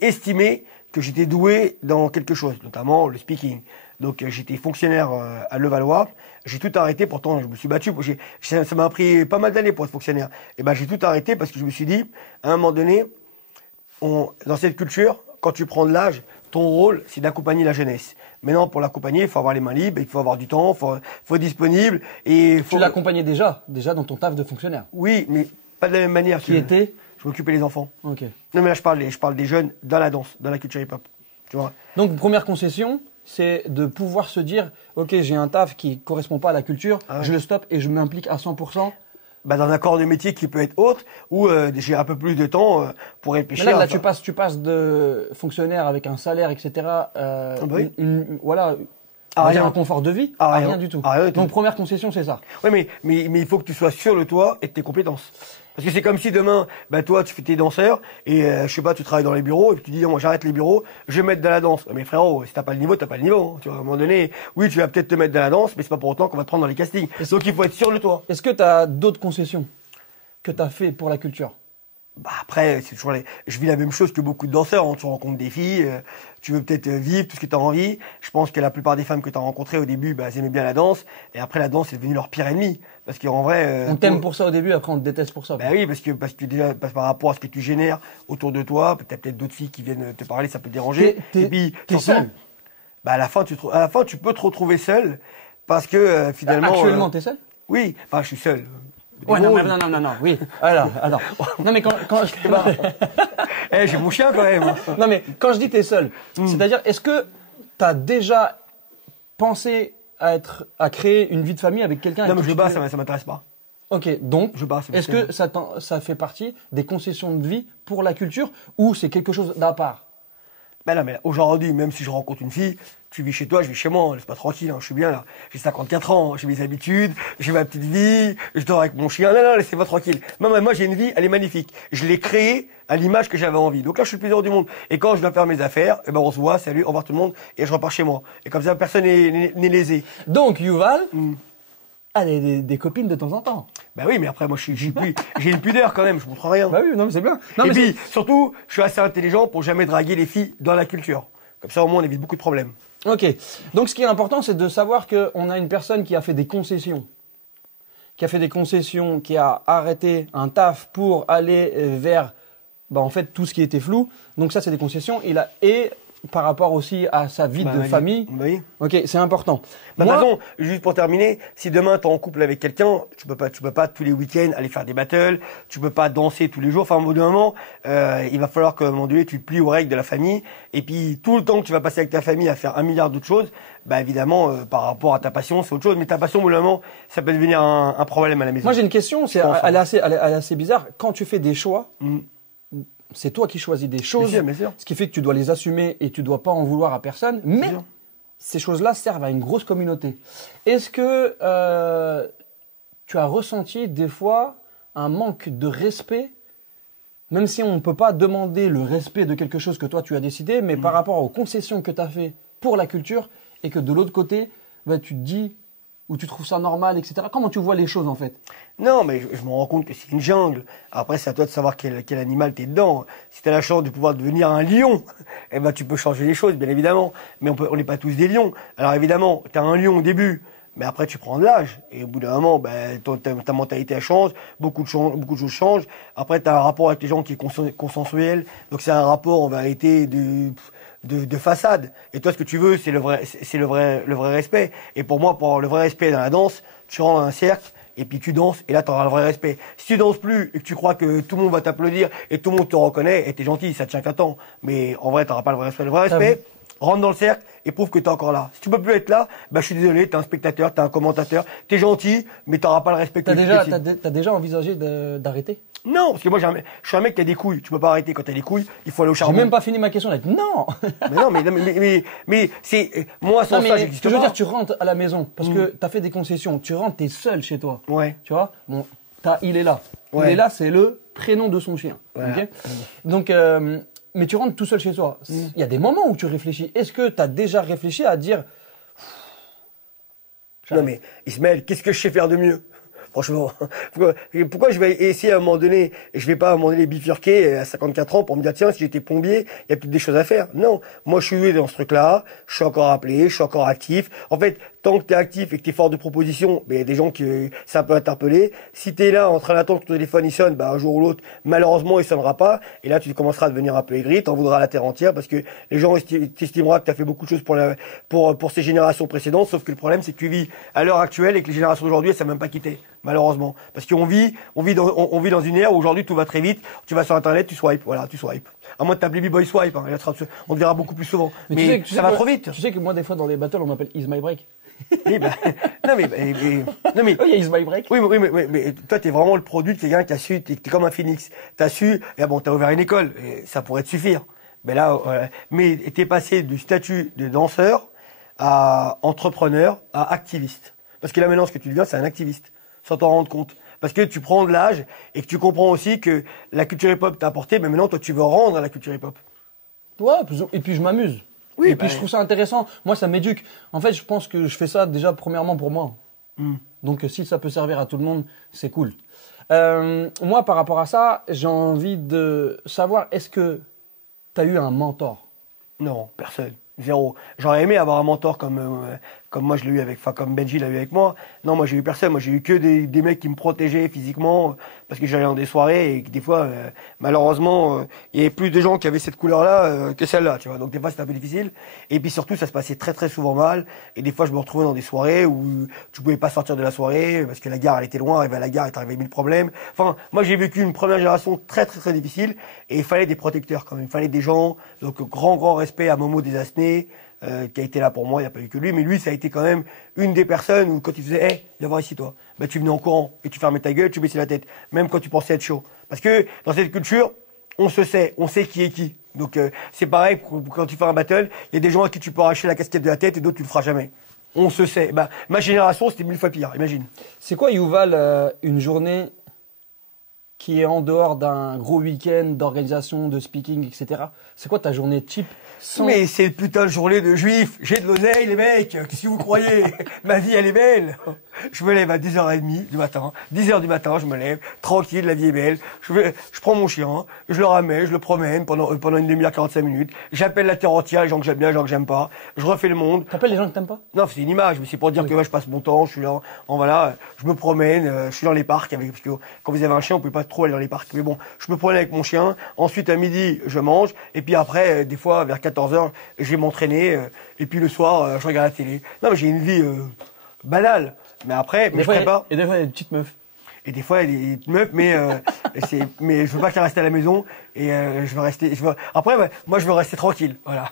estimé que j'étais doué dans quelque chose, notamment le speaking. Donc j'étais fonctionnaire à Levallois, j'ai tout arrêté, pourtant je me suis battu, ça m'a pris pas mal d'années pour être fonctionnaire. Et ben j'ai tout arrêté parce que je me suis dit, à un moment donné, dans cette culture, quand tu prends de l'âge, ton rôle, c'est d'accompagner la jeunesse. Maintenant, pour l'accompagner, il faut avoir les mains libres, il faut avoir du temps, il faut être disponible. Tu l'accompagnais déjà dans ton taf de fonctionnaire? Oui, mais pas de la même manière. Qui était? Je m'occupais des enfants. Ok. Non, mais là, je parle des jeunes dans la danse, dans la culture hip-hop. Tu vois? Donc, première concession, c'est de pouvoir se dire, ok, j'ai un taf qui correspond pas à la culture, je le stoppe et je m'implique à 100%. Dans un accord de métier qui peut être autre, où j'ai un peu plus de temps pour réfléchir. Mais là, tu passes de fonctionnaire avec un salaire, etc. Voilà, un confort de vie, à rien du tout. Donc première concession, c'est ça. Oui, mais il faut que tu sois sûr de toi et de tes compétences. Parce que c'est comme si demain, toi, tu fais tes danseurs et je sais pas, tu travailles dans les bureaux et puis tu dis, moi, j'arrête les bureaux, je vais me mettre dans la danse. Mais frérot, si t'as pas le niveau, t'as pas le niveau. Hein. Tu vois, à un moment donné, oui, tu vas peut-être te mettre dans la danse, mais c'est pas pour autant qu'on va te prendre dans les castings. Donc il faut être sûr de toi. Est-ce que tu as d'autres concessions que tu as fait pour la culture? Après, c'est toujours je vis la même chose que beaucoup de danseurs. Hein. Tu rencontres des filles, tu veux peut-être vivre tout ce que tu as envie. Je pense que la plupart des femmes que tu as rencontrées au début, elles aimaient bien la danse. Et après, la danse est devenue leur pire ennemi. Parce qu'en vrai... on t'aime pour ça au début, après on te déteste pour ça. Oui, parce que déjà, par rapport à ce que tu génères autour de toi, tu as peut-être d'autres filles qui viennent te parler, ça peut te déranger. Et puis, t'es seul? À la fin, tu peux te retrouver seul. Parce que finalement... Actuellement, t'es seul? Oui, je suis seul. Ouais, non, oui. Alors. Non, mais quand j'ai mon chien quand même. Non, mais quand je dis t'es seul, c'est-à-dire, est-ce que t'as déjà pensé à créer une vie de famille avec quelqu'un? Non, mais ça m'intéresse pas. Ok, donc, est-ce que ça fait partie des concessions de vie pour la culture ou c'est quelque chose d'à part? Non, mais aujourd'hui, même si je rencontre une fille, Tu vis chez toi, je vis chez moi, laisse pas tranquille, hein, je suis bien là. J'ai 54 ans, j'ai mes habitudes, j'ai ma petite vie, je dors avec mon chien. Non, laissez-moi tranquille. Moi, j'ai une vie, elle est magnifique. Je l'ai créée à l'image que j'avais envie. Donc là, je suis le plus heureux du monde. Et quand je dois faire mes affaires, eh ben, on se voit, salut, au revoir tout le monde, et je repars chez moi. Et comme ça, personne n'est lésé. Donc, Yuval a des copines de temps en temps. Bah oui, mais après, moi, j'ai une pudeur quand même, je montre rien. Bah oui, non, mais c'est bien. Non, Et mais puis, surtout, je suis assez intelligent pour jamais draguer les filles dans la culture. Comme ça, au moins, on évite beaucoup de problèmes. Ok. Donc, ce qui est important, c'est de savoir qu'on a une personne qui a fait des concessions. Qui a arrêté un taf pour aller vers, en fait, tout ce qui était flou. Donc, ça, c'est des concessions. Et par rapport aussi à sa vie de famille. Oui. Ok, c'est important. De toute façon, juste pour terminer, si demain tu es en couple avec quelqu'un, tu peux pas tous les week-ends aller faire des battles, tu peux pas danser tous les jours. Enfin, au bout d'un moment, il va falloir qu'à un moment donné, tu te plies aux règles de la famille. Et puis, tout le temps que tu vas passer avec ta famille à faire 1 milliard d'autres choses, évidemment, par rapport à ta passion, c'est autre chose. Mais ta passion, au bout d'un moment, ça peut devenir un problème à la maison. Moi, j'ai une question, elle est assez bizarre. Quand tu fais des choix, c'est toi qui choisis des choses, bien sûr. Ce qui fait que tu dois les assumer et tu dois pas en vouloir à personne. Mais ces choses-là servent à une grosse communauté. Est-ce que tu as ressenti des fois un manque de respect, même si on ne peut pas demander le respect de quelque chose que toi tu as décidé, mais par rapport aux concessions que tu as fait pour la culture et que de l'autre côté, tu te dis ou tu trouves ça normal, etc. Comment tu vois les choses en fait? Non, mais je me rends compte que c'est une jungle. Après, c'est à toi de savoir quel animal t'es dedans. Si t'as la chance de pouvoir devenir un lion, tu peux changer les choses, bien évidemment. Mais on n'est pas tous des lions. Alors évidemment, t'as un lion au début, mais après tu prends de l'âge. Et au bout d'un moment, ta mentalité elle change, beaucoup de choses changent. Après, t'as un rapport avec les gens qui est consensuel. Donc c'est un rapport en vérité de façade. Et toi, ce que tu veux, c'est le vrai respect. Et pour moi, pour avoir le vrai respect dans la danse, tu rentres dans un cercle, et puis tu danses, et là, tu auras le vrai respect. Si tu danses plus, et que tu crois que tout le monde va t'applaudir, et tout le monde te reconnaît, et t'es gentil, ça tient qu'un temps. Mais en vrai, tu n'auras pas le vrai respect. Le vrai respect, rentre dans le cercle, et prouve que tu es encore là. Si tu peux plus être là, je suis désolé, tu es un spectateur, tu es un commentateur, tu es gentil, mais tu n'auras pas le respect. T'as déjà envisagé d'arrêter? Non, parce que moi, je suis un mec qui a des couilles. Tu peux pas arrêter quand t'as des couilles. Il faut aller au charbon. J'ai même pas fini ma question. Non. mais c'est moi sans ça, j'existe pas. Je veux dire, tu rentres à la maison parce que t'as fait des concessions. Tu rentres, t'es seul chez toi. Ouais. Tu vois. Bon, il est là. Ouais. Il est là, c'est le prénom de son chien. Ouais. Okay. Donc, mais tu rentres tout seul chez toi. Il y a des moments où tu réfléchis. Est-ce que t'as déjà réfléchi à dire? Non mais Ismaël, qu'est-ce que je sais faire de mieux? Franchement, pourquoi je vais essayer à un moment donné, je vais pas à un moment donné bifurquer à 54 ans pour me dire tiens, si j'étais plombier, il y a peut-être des choses à faire. Non, moi je suis dans ce truc-là, je suis encore appelé, je suis encore actif. En fait, tant que tu es actif et que tu es fort de proposition, il y a des gens qui ça peut interpeller. Si tu es là en train d'attendre que ton téléphone il sonne, un jour ou l'autre, malheureusement il sonnera pas. Et là tu commenceras à devenir un peu aigri, t'en voudras la terre entière parce que les gens t'estimeront que tu as fait beaucoup de choses pour ces générations précédentes. Sauf que le problème c'est que tu vis à l'heure actuelle et que les générations d'aujourd'hui elles savent même pas quitter. Malheureusement, parce qu'on vit dans une ère où aujourd'hui tout va très vite. Tu vas sur internet, tu swipes, voilà, tu swipes. À moins de t'appeler B-Boy Swipe, hein, on te verra beaucoup plus souvent. Mais ça va trop vite. Tu sais que moi des fois dans les battles on m'appelle Is My Break. Oui, non mais il y a Is My Break. Oui, mais toi t'es vraiment le produit de quelqu'un qui a su, t'es comme un phénix. T'as su, et t'as ouvert une école, et ça pourrait te suffire. Mais là, mais t'es passé du statut de danseur à entrepreneur à activiste. Parce que là maintenant ce que tu deviens, c'est un activiste. Sans t'en rendre compte. Parce que tu prends de l'âge et que tu comprends aussi que la culture hip-hop t'a apporté, mais maintenant, toi, tu veux rendre à la culture hip-hop. Ouais, et puis je m'amuse. Oui, et puis je trouve ça intéressant. Moi, ça m'éduque. En fait, je pense que je fais ça déjà premièrement pour moi. Donc, si ça peut servir à tout le monde, c'est cool. Moi, par rapport à ça, j'ai envie de savoir, est-ce que tu as eu un mentor? Non, personne. Zéro. J'aurais aimé avoir un mentor comme moi je l'ai eu comme Benji l'a eu avec moi. Non, moi j'ai eu personne. Moi j'ai eu que des mecs qui me protégeaient physiquement parce que j'allais dans des soirées et que des fois, malheureusement, il y avait plus de gens qui avaient cette couleur-là que celle-là, tu vois. Donc des fois c'était un peu difficile. Et puis surtout, ça se passait très très souvent mal. Et des fois, je me retrouvais dans des soirées où tu pouvais pas sortir de la soirée parce que la gare elle était loin. Arrivé à la gare, il t'arrivait 1000 problèmes. Enfin, moi j'ai vécu une première génération très très très difficile et il fallait des protecteurs quand même. Il fallait des gens. Donc grand respect à Momo Desasnés. Qui a été là pour moi, il n'y a pas eu que lui, mais lui, ça a été quand même une des personnes où quand il faisait, viens voir ici toi, tu venais en courant et tu fermais ta gueule, tu baissais la tête, même quand tu pensais être chaud. Parce que dans cette culture, on se sait, on sait qui est qui. Donc c'est pareil quand tu fais un battle, il y a des gens à qui tu peux arracher la casquette de la tête et d'autres tu le feras jamais. On se sait. Bah, ma génération c'était 1000 fois pire, imagine. C'est quoi, Yuval, une journée qui est en dehors d'un gros week-end d'organisation, de speaking, etc. C'est quoi ta journée type sans... Mais c'est le putain de journée de juif. J'ai de l'oseille, les mecs. Qu'est-ce que vous croyez? Ma vie, elle est belle. Je me lève à 10h30 du matin. 10h du matin, je me lève. Tranquille, la vie est belle. Je prends mon chien, je le ramène, je le promène pendant une demi-heure, 45 minutes. J'appelle la terre entière, les gens que j'aime bien, les gens que j'aime pas. Je refais le monde. T'appelles les gens que t'aimes pas? Non, c'est une image, mais c'est pour dire que moi, je passe mon temps, je suis là, voilà, je me promène, je suis dans les parcs parce que quand vous avez un chien, on peut pas trop aller dans les parcs. Mais bon, je me promène avec mon chien. Ensuite, à midi, je mange. Et puis après, des fois, vers 14h, je vais m'entraîner. Et puis le soir, je regarde la télé. Non, mais j'ai une vie banale. Mais après, mais je prépare. Et des fois, il y a des petites meufs. Et des fois, il y a des petites meufs, mais je veux pas qu'elles restent à la maison. Et après, moi, je veux rester tranquille. Voilà.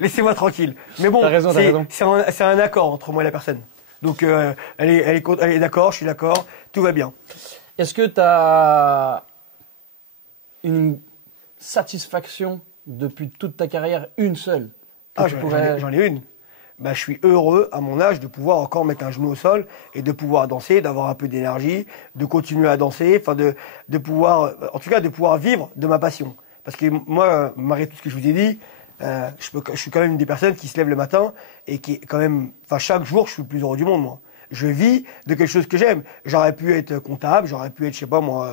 Laissez-moi tranquille. Mais bon, t'as raison. C'est un accord entre moi et la personne. Donc, elle est d'accord, je suis d'accord, tout va bien. Est-ce que tu as une satisfaction depuis toute ta carrière, une seule? J'en ai une. Bah, je suis heureux à mon âge de pouvoir encore mettre un genou au sol et de pouvoir danser, d'avoir un peu d'énergie, de continuer à danser, enfin de pouvoir, en tout cas de pouvoir vivre de ma passion. Parce que moi, malgré tout ce que je vous ai dit, je suis quand même une des personnes qui se lève le matin et qui quand même, enfin chaque jour, je suis le plus heureux du monde, moi. Je vis de quelque chose que j'aime. J'aurais pu être comptable, j'aurais pu être, je sais pas moi,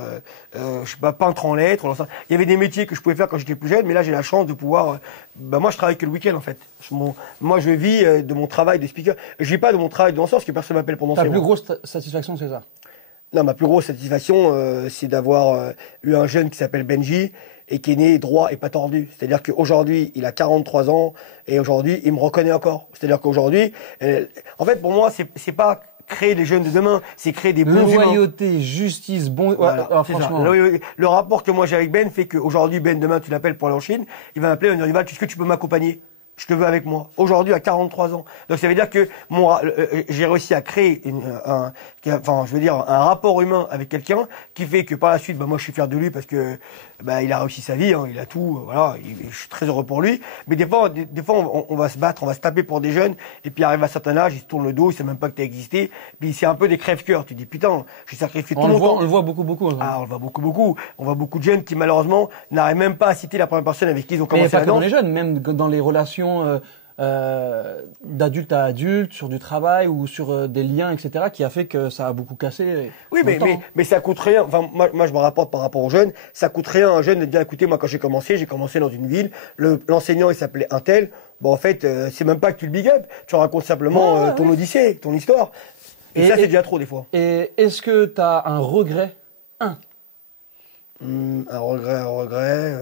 peintre en lettres. Il y avait des métiers que je pouvais faire quand j'étais plus jeune, mais là j'ai la chance de pouvoir. Moi je travaille que le week-end en fait. Moi je vis de mon travail de speaker. Je vis pas de mon travail de danseur parce que personne m'appelle pour danser. Ta plus grosse satisfaction, c'est ça? Non, ma plus grosse satisfaction, c'est d'avoir eu un jeune qui s'appelle Benji et qui est né droit et pas tordu. C'est-à-dire qu'aujourd'hui, il a 43 ans et aujourd'hui, il me reconnaît encore. C'est-à-dire qu'aujourd'hui, en fait, pour moi, c'est pas créer les jeunes de demain, c'est créer des bons humains. Loyauté, justice, bon... Voilà, franchement. Le rapport que moi j'ai avec Ben fait qu'aujourd'hui, Ben, demain, tu l'appelles pour aller en Chine, il va m'appeler, on va dire, est-ce que tu peux m'accompagner? Je te veux avec moi. Aujourd'hui, à 43 ans. Donc, ça veut dire que j'ai réussi à créer un rapport humain avec quelqu'un qui fait que par la suite, moi, je suis fier de lui parce que, il a réussi sa vie, hein, il a tout, voilà, je suis très heureux pour lui. Mais des fois, on va se battre, on va se taper pour des jeunes, et puis arrive à un certain âge, il se tourne le dos, il sait même pas que t'as existé. Puis c'est un peu des crève-cœurs. Tu dis, putain, j'ai sacrifié tout mon temps. On le voit beaucoup. Ah, on le voit beaucoup. On voit beaucoup de jeunes qui, malheureusement, n'arrivent même pas à citer la première personne avec qui ils ont commencé à danser. Pas que dans les jeunes, même dans les relations d'adulte à adulte, sur du travail ou sur des liens, etc., qui a fait que ça a beaucoup cassé. Oui, mais ça coûte rien. Enfin, moi, je me rapporte par rapport aux jeunes. Ça coûte rien à un jeune de dire, écoutez, moi, quand j'ai commencé dans une ville. L'enseignant, il s'appelait un tel. Bon, en fait, c'est même pas que tu le big up. Tu racontes simplement ton odyssée, ton histoire. Et ça, c'est déjà trop, des fois. Et est-ce que tu as un regret? Un regret.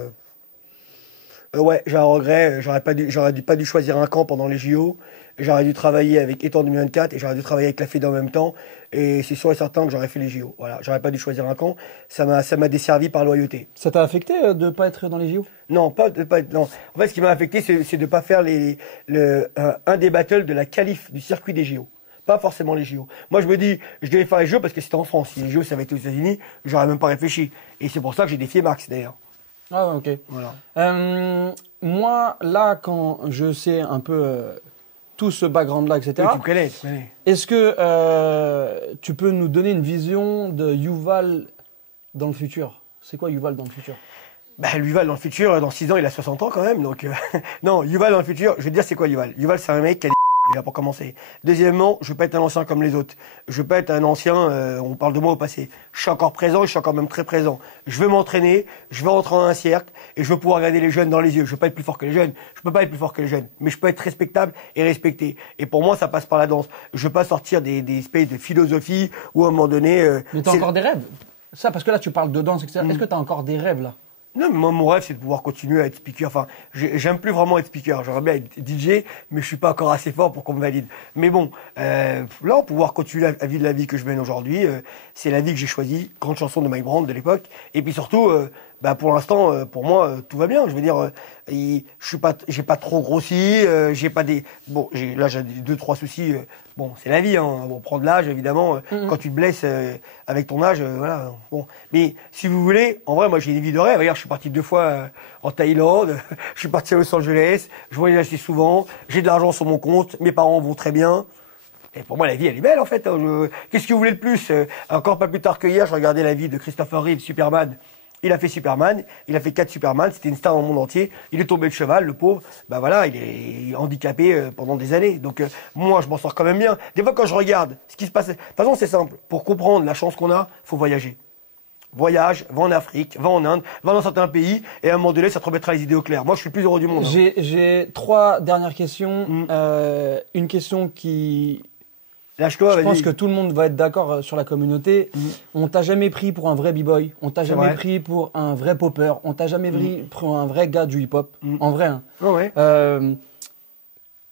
Ouais, j'ai un regret. J'aurais pas dû choisir un camp pendant les JO. J'aurais dû travailler avec Étang 2024 et j'aurais dû travailler avec la FED en même temps. Et c'est sûr et certain que j'aurais fait les JO. Voilà, j'aurais pas dû choisir un camp. Ça m'a desservi par loyauté. Ça t'a affecté de pas être dans les JO? Non, non. En fait, ce qui m'a affecté, c'est de pas faire un des battles de la qualif du circuit des JO. Pas forcément les JO. Moi, je me dis, je devais faire les JO parce que c'était en France. Si les JO, ça avait été aux États-Unis, j'aurais même pas réfléchi. Et c'est pour ça que j'ai défié Max, d'ailleurs. Ah, ok. Voilà. Moi, là, quand je sais un peu tout ce background-là, etc., oui, tu me connais. Est-ce que tu peux nous donner une vision de Yuval dans le futur? C'est quoi Yuval dans le futur? Yuval dans le futur, dans 6 ans, il a 60 ans quand même. Donc, non, Yuval dans le futur, je veux dire, c'est quoi Yuval? Yuval, c'est un mec qui a déjà pour commencer. Deuxièmement, je veux pas être un ancien comme les autres. Je veux pas être un ancien, on parle de moi au passé. Je suis encore présent, je suis encore même très présent. Je veux m'entraîner, je veux rentrer dans un cercle et je veux pouvoir regarder les jeunes dans les yeux. Je veux pas être plus fort que les jeunes, je peux pas être plus fort que les jeunes, mais je peux être respectable et respecté. Et pour moi, ça passe par la danse. Je veux pas sortir des espèces de philosophies où à un moment donné... Mais t'as encore des rêves? Ça, parce que là, tu parles de danse, etc. Est-ce que t'as encore des rêves, là? Non, mais moi, mon rêve, c'est de pouvoir continuer à être speaker. Enfin, j'aime plus vraiment être speaker. J'aimerais bien être DJ, mais je suis pas encore assez fort pour qu'on me valide. Mais bon, là, pouvoir continuer à vivre la vie que je mène aujourd'hui, c'est la vie que j'ai choisie. Grande chanson de Mike Brand de l'époque. Et puis surtout, Bah pour l'instant, pour moi, tout va bien. Je veux dire, j'ai pas trop grossi, j'ai pas des, bon, là j'ai 2-3 soucis. Bon, c'est la vie, hein. Bon, prendre l'âge, évidemment. Quand tu te blesses avec ton âge, voilà. Bon, mais si vous voulez, en vrai, moi j'ai une vie de rêve. Regarde, je suis parti 2 fois en Thaïlande, je suis parti à Los Angeles, je voyage assez souvent, j'ai de l'argent sur mon compte, mes parents vont très bien. Et pour moi, la vie, elle est belle, en fait. Qu'est-ce que vous voulez de plus? Encore pas plus tard que hier, je regardais la vie de Christopher Reeve, Superman. Il a fait Superman, il a fait 4 Superman, c'était une star dans le monde entier. Il est tombé de cheval, le pauvre. Bah voilà, il est handicapé pendant des années. Donc moi, je m'en sors quand même bien. Des fois, quand je regarde ce qui se passe, de toute façon, c'est simple. Pour comprendre la chance qu'on a, faut voyager. Voyage, va en Afrique, va en Inde, va dans certains pays, et à un moment donné, ça te remettra les idées au clair. Moi, je suis le plus heureux du monde. J'ai 3 dernières questions. Une question qui... Lâche-toi, je pense que tout le monde va être d'accord sur la communauté. On t'a jamais pris pour un vrai b-boy. On t'a jamais pris pour un vrai popper. On t'a jamais pris pour un vrai gars du hip-hop. En vrai. Hein. Oh ouais.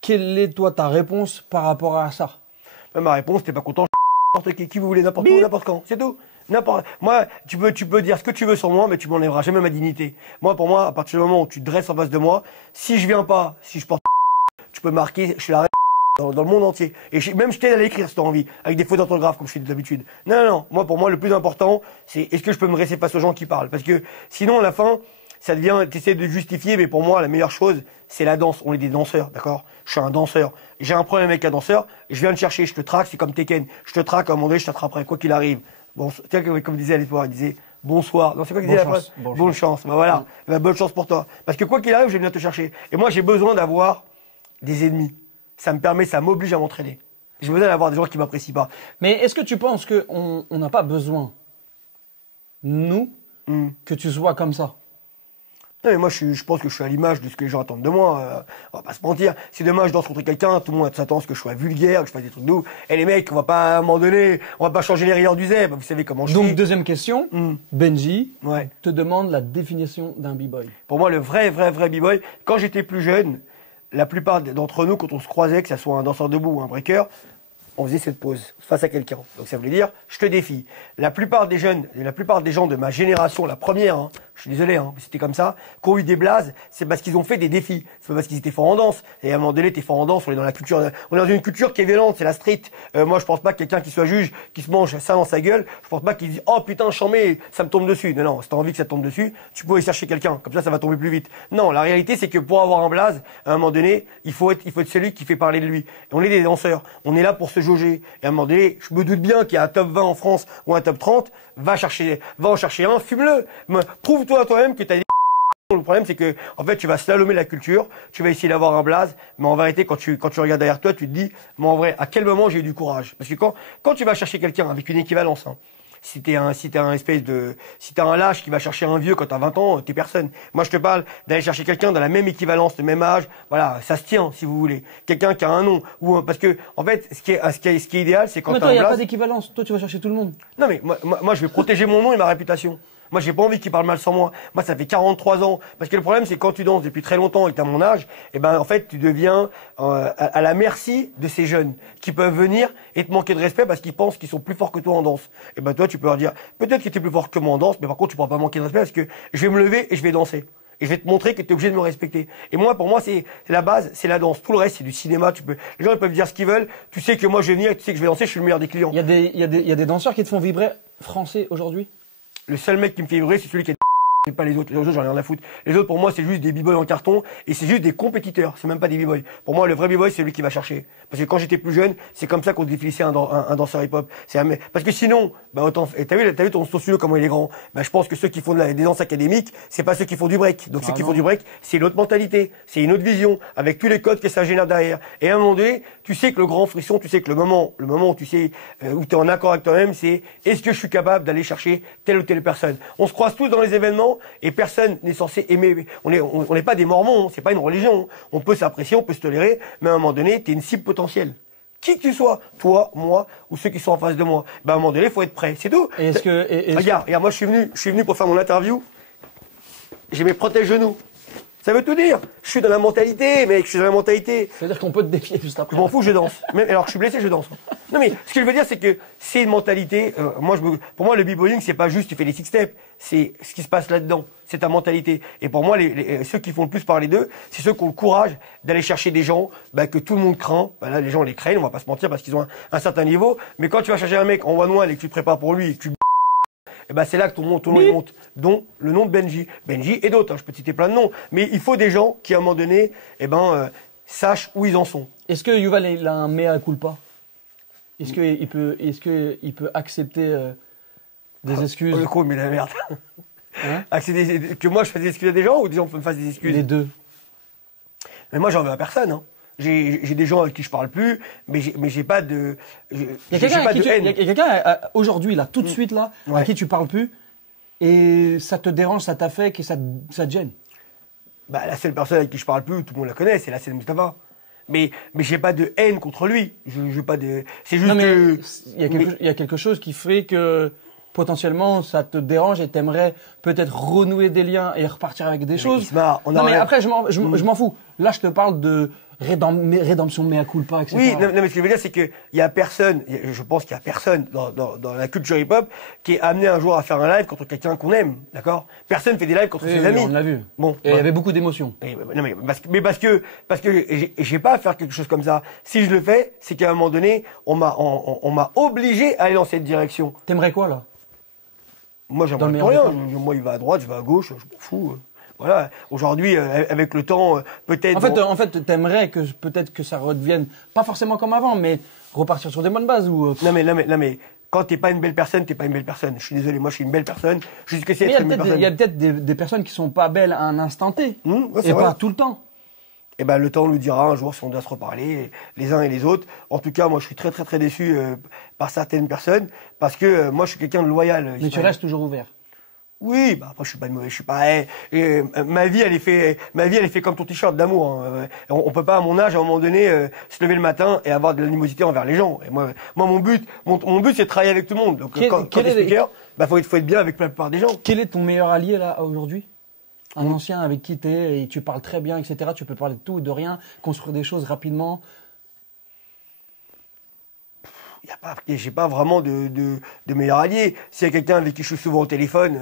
Quelle est, toi, ta réponse par rapport à ça? Ma réponse, t'es pas content, n'importe qui vous voulez, n'importe où, n'importe quand. C'est tout. Moi, tu peux dire ce que tu veux sur moi, mais tu m'enlèveras jamais ma dignité. Moi, pour moi, à partir du moment où tu te dresses en face de moi, si je viens pas, si je porte, tu peux marquer, je suis la dans le monde entier. Et même je t'aide à l'écrire si tu as envie, avec des fautes d'orthographe comme je fais d'habitude. Non. Moi, pour moi, le plus important, c'est est-ce que je peux me dresser face aux gens qui parlent? Parce que sinon, à la fin, ça devient, tu essaies de justifier, mais pour moi, la meilleure chose, c'est la danse. On est des danseurs, d'accord? Je suis un danseur. J'ai un problème avec un danseur, je viens te chercher, je te traque, c'est comme Tekken. Je te traque, à un moment donné, je t'attraperai, quoi qu'il arrive. Bon, tiens, comme disait à l'époque, il disait bonsoir. Non, c'est quoi qu'il disait après? Bonne chance. Bah voilà. Bah, bonne chance pour toi. Parce que quoi qu'il arrive, je vais venir te chercher. Et moi, j'ai besoin d'avoir des ennemis. Ça me permet, ça m'oblige à m'entraîner. J'ai besoin d'avoir des gens qui m'apprécient pas. Mais est-ce que tu penses qu'on n'a pas besoin, nous, que tu sois comme ça? Non, mais moi, je pense que je suis à l'image de ce que les gens attendent de moi. On va pas se mentir. Si demain je danse contre quelqu'un, tout le monde s'attend à ce que je sois vulgaire, que je fasse des trucs de ouf. Et les mecs, on va pas, à un moment donné, on va pas changer les rayures du zèbre. Vous savez comment je suis. Donc, deuxième question. Benji Ouais. te demande la définition d'un b-boy. Pour moi, le vrai b-boy, quand j'étais plus jeune, la plupart d'entre nous, quand on se croisait, que ce soit un danseur debout ou un breaker, on faisait cette pose face à quelqu'un. Donc ça voulait dire, je te défie. La plupart des jeunes, et la plupart des gens de ma génération, la première, hein, je suis désolé, hein, c'était comme ça, qui ont eu des blazes, c'est parce qu'ils ont fait des défis. C'est pas parce qu'ils étaient forts en danse. Et à un moment donné, t'es fort en danse, on est dans la culture, on est dans une culture qui est violente, c'est la street. Moi, je pense pas que quelqu'un qui soit juge, qui se mange ça dans sa gueule, je pense pas qu'il dise, oh putain, chambé, ça me tombe dessus. Non, si t'as envie que ça te tombe dessus, tu peux aller chercher quelqu'un. Comme ça va tomber plus vite. Non, la réalité, c'est que pour avoir un blaze, à un moment donné, il faut être celui qui fait parler de lui. Et on est des danseurs. On est là pour se jauger. Et à un moment donné, je me doute bien qu'il y a un top 20 en France ou un top 30, va en chercher un, fume-le. Prouve-toi toi-même que t'as des. Le problème, c'est que, en fait, tu vas slalomer la culture, tu vas essayer d'avoir un blaze, mais en vérité, quand tu regardes derrière toi, tu te dis, mais en vrai, à quel moment j'ai eu du courage? Parce que quand tu vas chercher quelqu'un avec une équivalence, hein, si t'es un lâche qui va chercher un vieux quand t'as 20 ans, t'es personne. Moi, je te parle d'aller chercher quelqu'un dans la même équivalence, le même âge. Voilà, ça se tient, si vous voulez. Quelqu'un qui a un nom, parce que, en fait, ce qui est idéal, c'est quand mais t'as toi, un il n'y a blaze. pas d'équivalence. Toi, tu vas chercher tout le monde. Non, mais moi, je vais protéger mon nom et ma réputation. Moi, j'ai pas envie qu'ils parlent mal sans moi. Moi, ça fait 43 ans. Parce que le problème, c'est que quand tu danses depuis très longtemps et que t'as mon âge, eh ben, en fait, tu deviens à la merci de ces jeunes qui peuvent venir et te manquer de respect parce qu'ils pensent qu'ils sont plus forts que toi en danse. Et ben, toi, tu peux leur dire, peut-être que t'es plus fort que moi en danse, mais par contre, tu pourras pas manquer de respect parce que je vais me lever et je vais danser. Et je vais te montrer que tu es obligé de me respecter. Et moi, pour moi, c'est la base, c'est la danse. Tout le reste, c'est du cinéma. Les gens, ils peuvent dire ce qu'ils veulent. Tu sais que moi, je vais venir, tu sais que je vais danser, je suis le meilleur des clients. Il y a des danseurs qui te font vibrer français aujourd'hui. Le seul mec qui me fait vibrer, c'est celui qui a et pas les autres. Les autres, j'en ai rien à foutre. Les autres, pour moi, c'est juste des b-boys en carton et c'est juste des compétiteurs. C'est même pas des b-boys. Pour moi, le vrai b-boy, c'est celui qui va chercher. Parce que quand j'étais plus jeune, c'est comme ça qu'on définissait un danseur hip-hop. Parce que sinon, bah, autant, et t'as vu ton studio comment il est grand. Bah, je pense que ceux qui font des danses académiques, c'est pas ceux qui font du break. Donc, ceux qui font du break, c'est une autre mentalité. C'est une autre vision. Avec tous les codes que ça génère derrière. Et à un moment donné, tu sais que le grand frisson, tu sais que le moment où tu sais, où t'es en accord avec toi-même, c'est est-ce que je suis capable d'aller chercher telle ou telle personne. On se croise tous dans les événements et personne n'est censé aimer. On n'est pas des mormons, c'est pas une religion. On peut s'apprécier, on peut se tolérer, mais à un moment donné, t'es une cible potentielle. Qui que tu sois, toi, moi, ou ceux qui sont en face de moi. Ben, à un moment donné, il faut être prêt, c'est tout. Regarde, moi, je suis venu pour faire mon interview. J'ai mes protège-genoux. Ça veut tout dire. Je suis dans la mentalité, mec, je suis dans la mentalité. Ça veut dire qu'on peut te défier juste après. Je m'en fous, je danse. Même, alors que je suis blessé, je danse. Non mais, ce que je veux dire, c'est que c'est une mentalité. Pour moi, le b-boying, c'est pas juste tu fais les six steps. C'est ce qui se passe là-dedans. c'est ta mentalité. Et pour moi, ceux qui font le plus parler d'eux, c'est ceux qui ont le courage d'aller chercher des gens que tout le monde craint. Ben là, les gens les craignent, on va pas se mentir, parce qu'ils ont un certain niveau. Mais quand tu vas chercher un mec en one-one et que tu te prépares pour lui et que tu et ben c'est là que ton nom il monte, dont le nom de Benji. Benji et d'autres, je peux te citer plein de noms. Mais il faut des gens qui, à un moment donné, sachent où ils en sont. Est-ce que Yuval il a un mea culpa? Est-ce qu'il peut accepter des excuses? Le con, mais la merde. Hein? Accepter que moi je fasse des excuses à des gens ou des gens me fassent des excuses? Les deux. Mais moi j'en veux à personne. Hein. J'ai des gens avec qui je parle plus, mais j'ai pas de. Il y a quelqu'un aujourd'hui là, tout de suite là, à qui tu parles plus, et ça te dérange, ça t'affecte et ça te gêne. Bah la seule personne avec qui je parle plus, tout le monde la connaît, c'est Lassène Moustapha. Mais j'ai pas de haine contre lui. Je pas de. C'est juste. Non mais il y a quelque chose qui fait que potentiellement ça te dérange et t'aimerais peut-être renouer des liens et repartir avec des choses. Isma, non mais après je m'en fous. Là je te parle de rédemption mea culpa, etc. Oui, non, mais ce que je veux dire, c'est qu'il y a personne, je pense qu'il y a personne dans la culture hip-hop qui est amené un jour à faire un live contre quelqu'un qu'on aime, d'accord? Personne fait des lives contre ses amis. On l'a vu. Bon. Et il y avait beaucoup d'émotions. Non, mais parce que j'ai pas à faire quelque chose comme ça. Si je le fais, c'est qu'à un moment donné, on m'a obligé à aller dans cette direction. T'aimerais quoi, là? Moi, j'aimerais plus rien. Moi, il va à droite, je vais à gauche, je m'en fous. Voilà. Aujourd'hui, avec le temps, peut-être. En fait, t'aimerais que peut-être que ça redevienne pas forcément comme avant, mais repartir sur des bonnes bases ou. Non mais quand t'es pas une belle personne, t'es pas une belle personne. Je suis désolé, moi je suis une belle personne. Je sais ce que c'est être une belle personne. Il y a peut-être des personnes qui sont pas belles à un instant T, et pas tout le temps. Eh ben le temps nous dira un jour si on doit se reparler, les uns et les autres. En tout cas, moi je suis très très très déçu par certaines personnes parce que moi je suis quelqu'un de loyal. Mais tu restes toujours ouvert. Oui, bah après je suis pas de mauvais, je suis pas. Ma vie elle est fait comme ton t-shirt d'amour. Hein. On peut pas à mon âge à un moment donné se lever le matin et avoir de l'animosité envers les gens. Et moi mon but c'est de travailler avec tout le monde. Donc quand t'es speaker, faut être bien avec la plupart des gens. Quel est ton meilleur allié là aujourd'hui? Un ancien avec qui t'es et tu parles très bien, etc. Tu peux parler de tout et de rien, construire des choses rapidement. J'ai pas vraiment de meilleur allié. S'il y a quelqu'un avec qui je suis souvent au téléphone,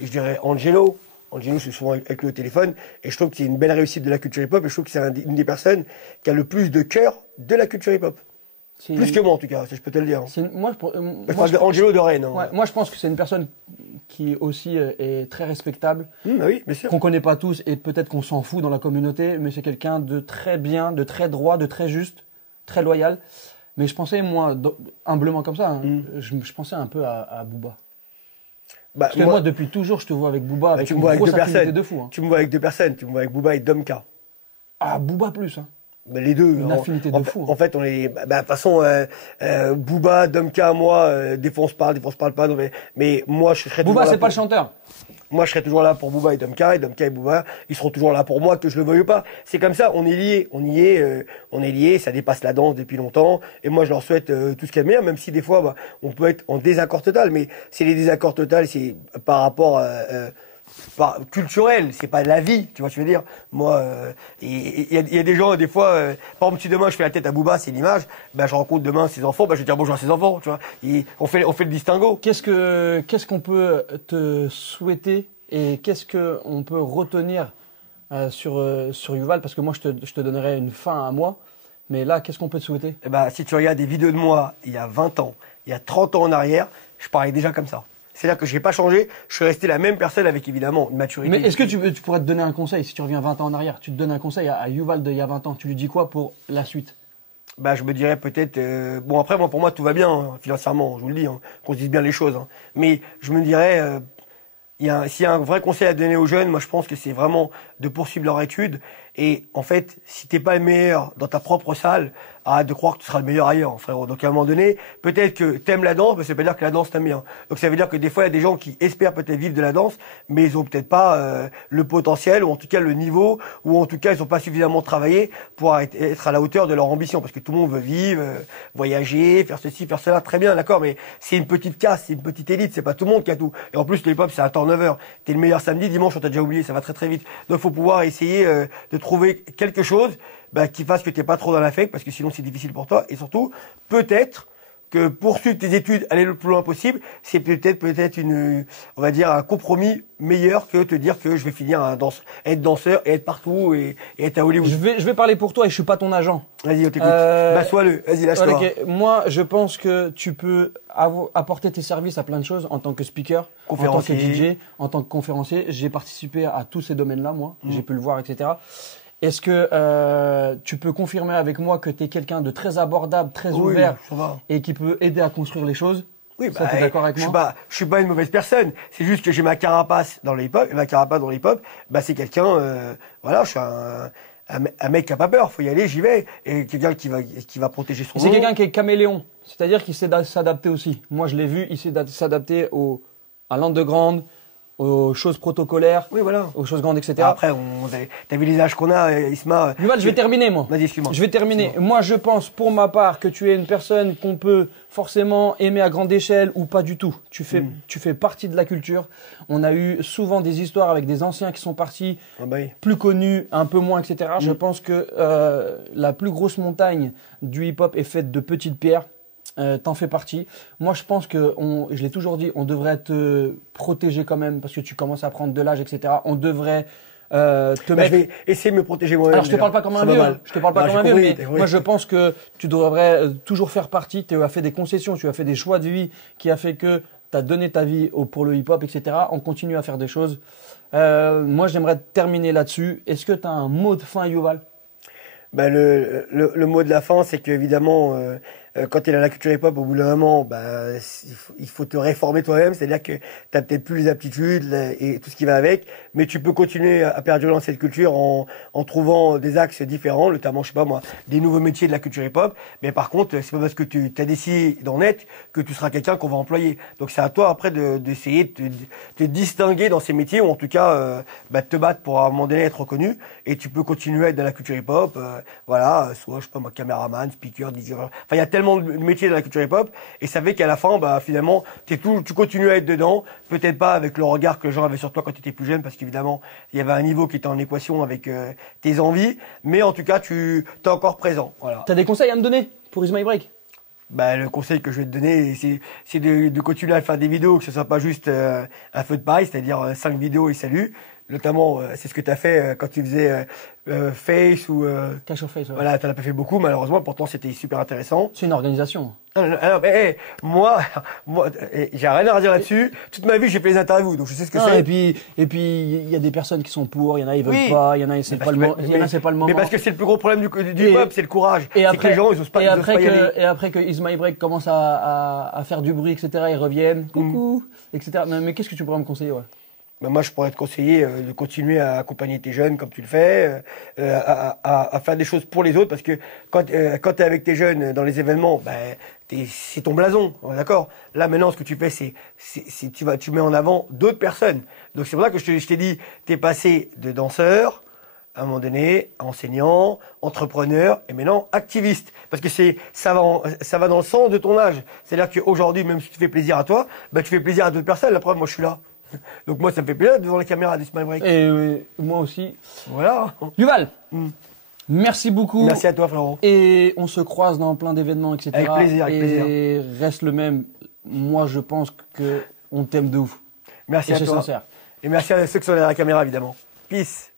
je dirais Angelo. Angelo, je suis souvent avec lui au téléphone. Et je trouve que c'est une belle réussite de la culture hip-hop. Et je trouve que c'est une des personnes qui a le plus de cœur de la culture hip-hop. Plus que moi, en tout cas, je peux te le dire. Je parle d'Angelo de Rennes. Hein. Ouais, moi, je pense que c'est une personne qui aussi est très respectable. Oui, bien sûr. Qu'on connaît pas tous et peut-être qu'on s'en fout dans la communauté. Mais c'est quelqu'un de très bien, de très droit, de très juste, très loyal. Mais je pensais, moi, humblement comme ça, je pensais un peu à Booba. Parce que moi, depuis toujours, je te vois avec Booba, avec une grosse affinité de fou. Hein. Tu me vois avec deux personnes, tu me vois avec Booba et Domka. Ah, Booba plus, hein. Les deux. Une affinité de fou. En fait, on est. De toute façon, Booba, Domka, moi, des fois on se parle pas. Non, mais moi, je serais. Booba, c'est pas le chanteur. Moi, je serai toujours là pour Booba et Domka et Booba, ils seront toujours là pour moi, que je le veuille ou pas. C'est comme ça, on est liés, on est liés, ça dépasse la danse depuis longtemps. Et moi, je leur souhaite tout ce qu'il y a de meilleur, même si des fois, on peut être en désaccord total. Mais c'est les désaccords total, c'est par rapport culturel, c'est pas de la vie, tu vois ce que je veux dire. Moi, il y a des gens, des fois, par exemple, si demain je fais la tête à Booba, c'est l'image, je rencontre demain ses enfants, je vais dire bonjour à ses enfants, tu vois. On fait le distinguo. Qu'est-ce qu'on peut te souhaiter et qu'est-ce qu'on peut retenir sur Yuval? Parce que moi, je te donnerais une fin à moi, mais là, qu'est-ce qu'on peut te souhaiter? Si tu regardes des vidéos de moi, il y a 20 ans, il y a 30 ans en arrière, je parlais déjà comme ça. C'est-à-dire que je n'ai pas changé, je suis resté la même personne avec évidemment une maturité. Mais est-ce que tu pourrais te donner un conseil, si tu reviens 20 ans en arrière, tu te donnes un conseil à Yuval d'il y a 20 ans, tu lui dis quoi pour la suite? Je me dirais peut-être... après, pour moi, tout va bien, hein, financièrement, je vous le dis, hein, qu'on se dise bien les choses. Hein. Mais je me dirais, s'il y a un vrai conseil à donner aux jeunes, moi je pense que c'est vraiment de poursuivre leur étude. Et en fait, si t'es pas le meilleur dans ta propre salle, arrête de croire que tu seras le meilleur ailleurs, frérot. Donc à un moment donné, peut-être que t'aimes la danse, mais ça veut pas dire que la danse t'aime bien. Donc ça veut dire que des fois, il y a des gens qui espèrent peut-être vivre de la danse, mais ils ont peut-être pas le potentiel, ou en tout cas le niveau, ou en tout cas ils ont pas suffisamment travaillé pour être à la hauteur de leur ambition. Parce que tout le monde veut vivre, voyager, faire ceci, faire cela, très bien, d'accord, mais c'est une petite caste, c'est une petite élite, c'est pas tout le monde qui a tout. Et en plus, le hip-hop, c'est un turnover. T'es le meilleur samedi, dimanche, on t'a déjà oublié, ça va très très vite. Donc faut pouvoir essayer de trouver quelque chose qui fasse que t'es pas trop dans l'affect, parce que sinon c'est difficile pour toi. Et surtout, peut-être que poursuivre tes études, aller le plus loin possible, c'est peut-être on va dire un compromis meilleur que te dire que je vais finir être danseur et être partout et être à Hollywood. Je vais parler pour toi et je suis pas ton agent. Vas-y, on t'écoute. Bah, sois-le. Vas-y, lâche-toi. Voilà, ok. Moi, je pense que tu peux apporter tes services à plein de choses en tant que speaker, en tant que DJ, en tant que conférencier. J'ai participé à tous ces domaines-là, moi. J'ai pu le voir, etc. Est-ce que tu peux confirmer avec moi que tu es quelqu'un de très abordable, très ouvert et qui peut aider à construire les choses? Oui, ça, t'es d'accord avec moi? Je suis pas une mauvaise personne. C'est juste que j'ai ma carapace dans le hip-hop. Et ma carapace dans le hip-hop, bah, c'est quelqu'un, voilà, je suis un mec qui a pas peur. Faut y aller, j'y vais. Et quelqu'un qui va protéger son nom. C'est quelqu'un qui est caméléon. C'est-à-dire qu'il sait s'adapter aussi. Moi, je l'ai vu, il sait s'adapter à l'underground, aux choses protocolaires, oui, voilà, aux choses grandes, etc. Après, t'as vu les âges qu'on a, Isma. Yuval, je vais terminer, moi. Vas-y, excuse-moi. Je vais terminer. Moi, je pense, pour ma part, que tu es une personne qu'on peut forcément aimer à grande échelle ou pas du tout. Tu fais partie de la culture. On a eu souvent des histoires avec des anciens qui sont partis, plus connus, un peu moins, etc. Je pense que la plus grosse montagne du hip-hop est faite de petites pierres. T'en fais partie. Moi, je pense que, je l'ai toujours dit, on devrait te protéger quand même parce que tu commences à prendre de l'âge, etc. On devrait te mettre. Je vais essayer de me protéger moi-même. Alors, je te parle pas comme un vieux. Je te parle pas comme un vieux, mais moi, je pense que tu devrais toujours faire partie. Tu as fait des concessions, tu as fait des choix de vie qui a fait que tu as donné ta vie pour le hip-hop, etc. On continue à faire des choses. Moi, j'aimerais terminer là-dessus. Est-ce que tu as un mot de fin, Yuval? Bah, le mot de la fin, c'est qu'évidemment, quand tu es dans la culture hip-hop, au bout d'un moment, bah, il faut te réformer toi-même. C'est-à-dire que tu n'as peut-être plus les aptitudes et tout ce qui va avec, mais tu peux continuer à perdurer dans cette culture en trouvant des axes différents, notamment, je sais pas moi, des nouveaux métiers de la culture hip-hop. Mais par contre, c'est pas parce que tu as décidé d'en être que tu seras quelqu'un qu'on va employer. Donc c'est à toi après d'essayer de te distinguer dans ces métiers, ou en tout cas de te battre pour à un moment donné être reconnu. Et tu peux continuer à être dans la culture hip-hop, voilà, soit je sais pas moi, caméraman, speaker, DJ. Enfin, il y a tellement de métiers de la culture hip-hop, et ça fait qu'à la fin, bah finalement, tu continues à être dedans. Peut-être pas avec le regard que les gens avaient sur toi quand tu étais plus jeune, parce qu'évidemment, il y avait un niveau qui était en équation avec tes envies, mais en tout cas, tu es encore présent. Voilà. Tu as des conseils à me donner pour Is My Break? Bah, le conseil que je vais te donner, c'est de continuer à faire des vidéos, que ce soit pas juste un feu de paille, c'est-à-dire 5 vidéos et salut. Notamment, c'est ce que tu as fait quand tu faisais Face ou... Cash of Face, ouais. Voilà, tu n'en as pas fait beaucoup, malheureusement. Pourtant, c'était super intéressant. C'est une organisation. Alors, moi, j'ai rien à redire là-dessus. Toute ma vie, j'ai fait les interviews, donc je sais ce que c'est. Et puis, il y a des personnes qui sont pour, il y en a, ils veulent pas, il y en a, c'est pas le moment. Mais parce que c'est le plus gros problème du hip-hop, c'est le courage. Et après, que les gens, ils osent pas y aller. Et après que Is My Break commence à faire du bruit, etc., ils reviennent. Coucou, etc. Mais qu'est-ce que tu pourrais me conseiller, ouais? Ben moi, je pourrais te conseiller de continuer à accompagner tes jeunes comme tu le fais, à faire des choses pour les autres, parce que quand tu es avec tes jeunes dans les événements, ben, c'est ton blason, d'accord. Là, maintenant, ce que tu fais, tu mets en avant d'autres personnes. Donc, c'est pour ça que je t'ai dit, tu es passé de danseur, à un moment donné, enseignant, entrepreneur, et maintenant activiste. Parce que ça va dans le sens de ton âge. C'est-à-dire qu'aujourd'hui, même si tu fais plaisir à toi, ben, tu fais plaisir à d'autres personnes. La preuve, moi, je suis là. Donc moi, ça me fait plaisir devant la caméra d'Is My Break. Et moi aussi. Voilà. Yuval, merci beaucoup. Merci à toi, frérot. Et on se croise dans plein d'événements, etc. Avec plaisir, avec plaisir. Et reste le même. Moi, je pense qu'on t'aime de ouf. Merci à toi. Sincère. Et merci à ceux qui sont derrière la caméra, évidemment. Peace.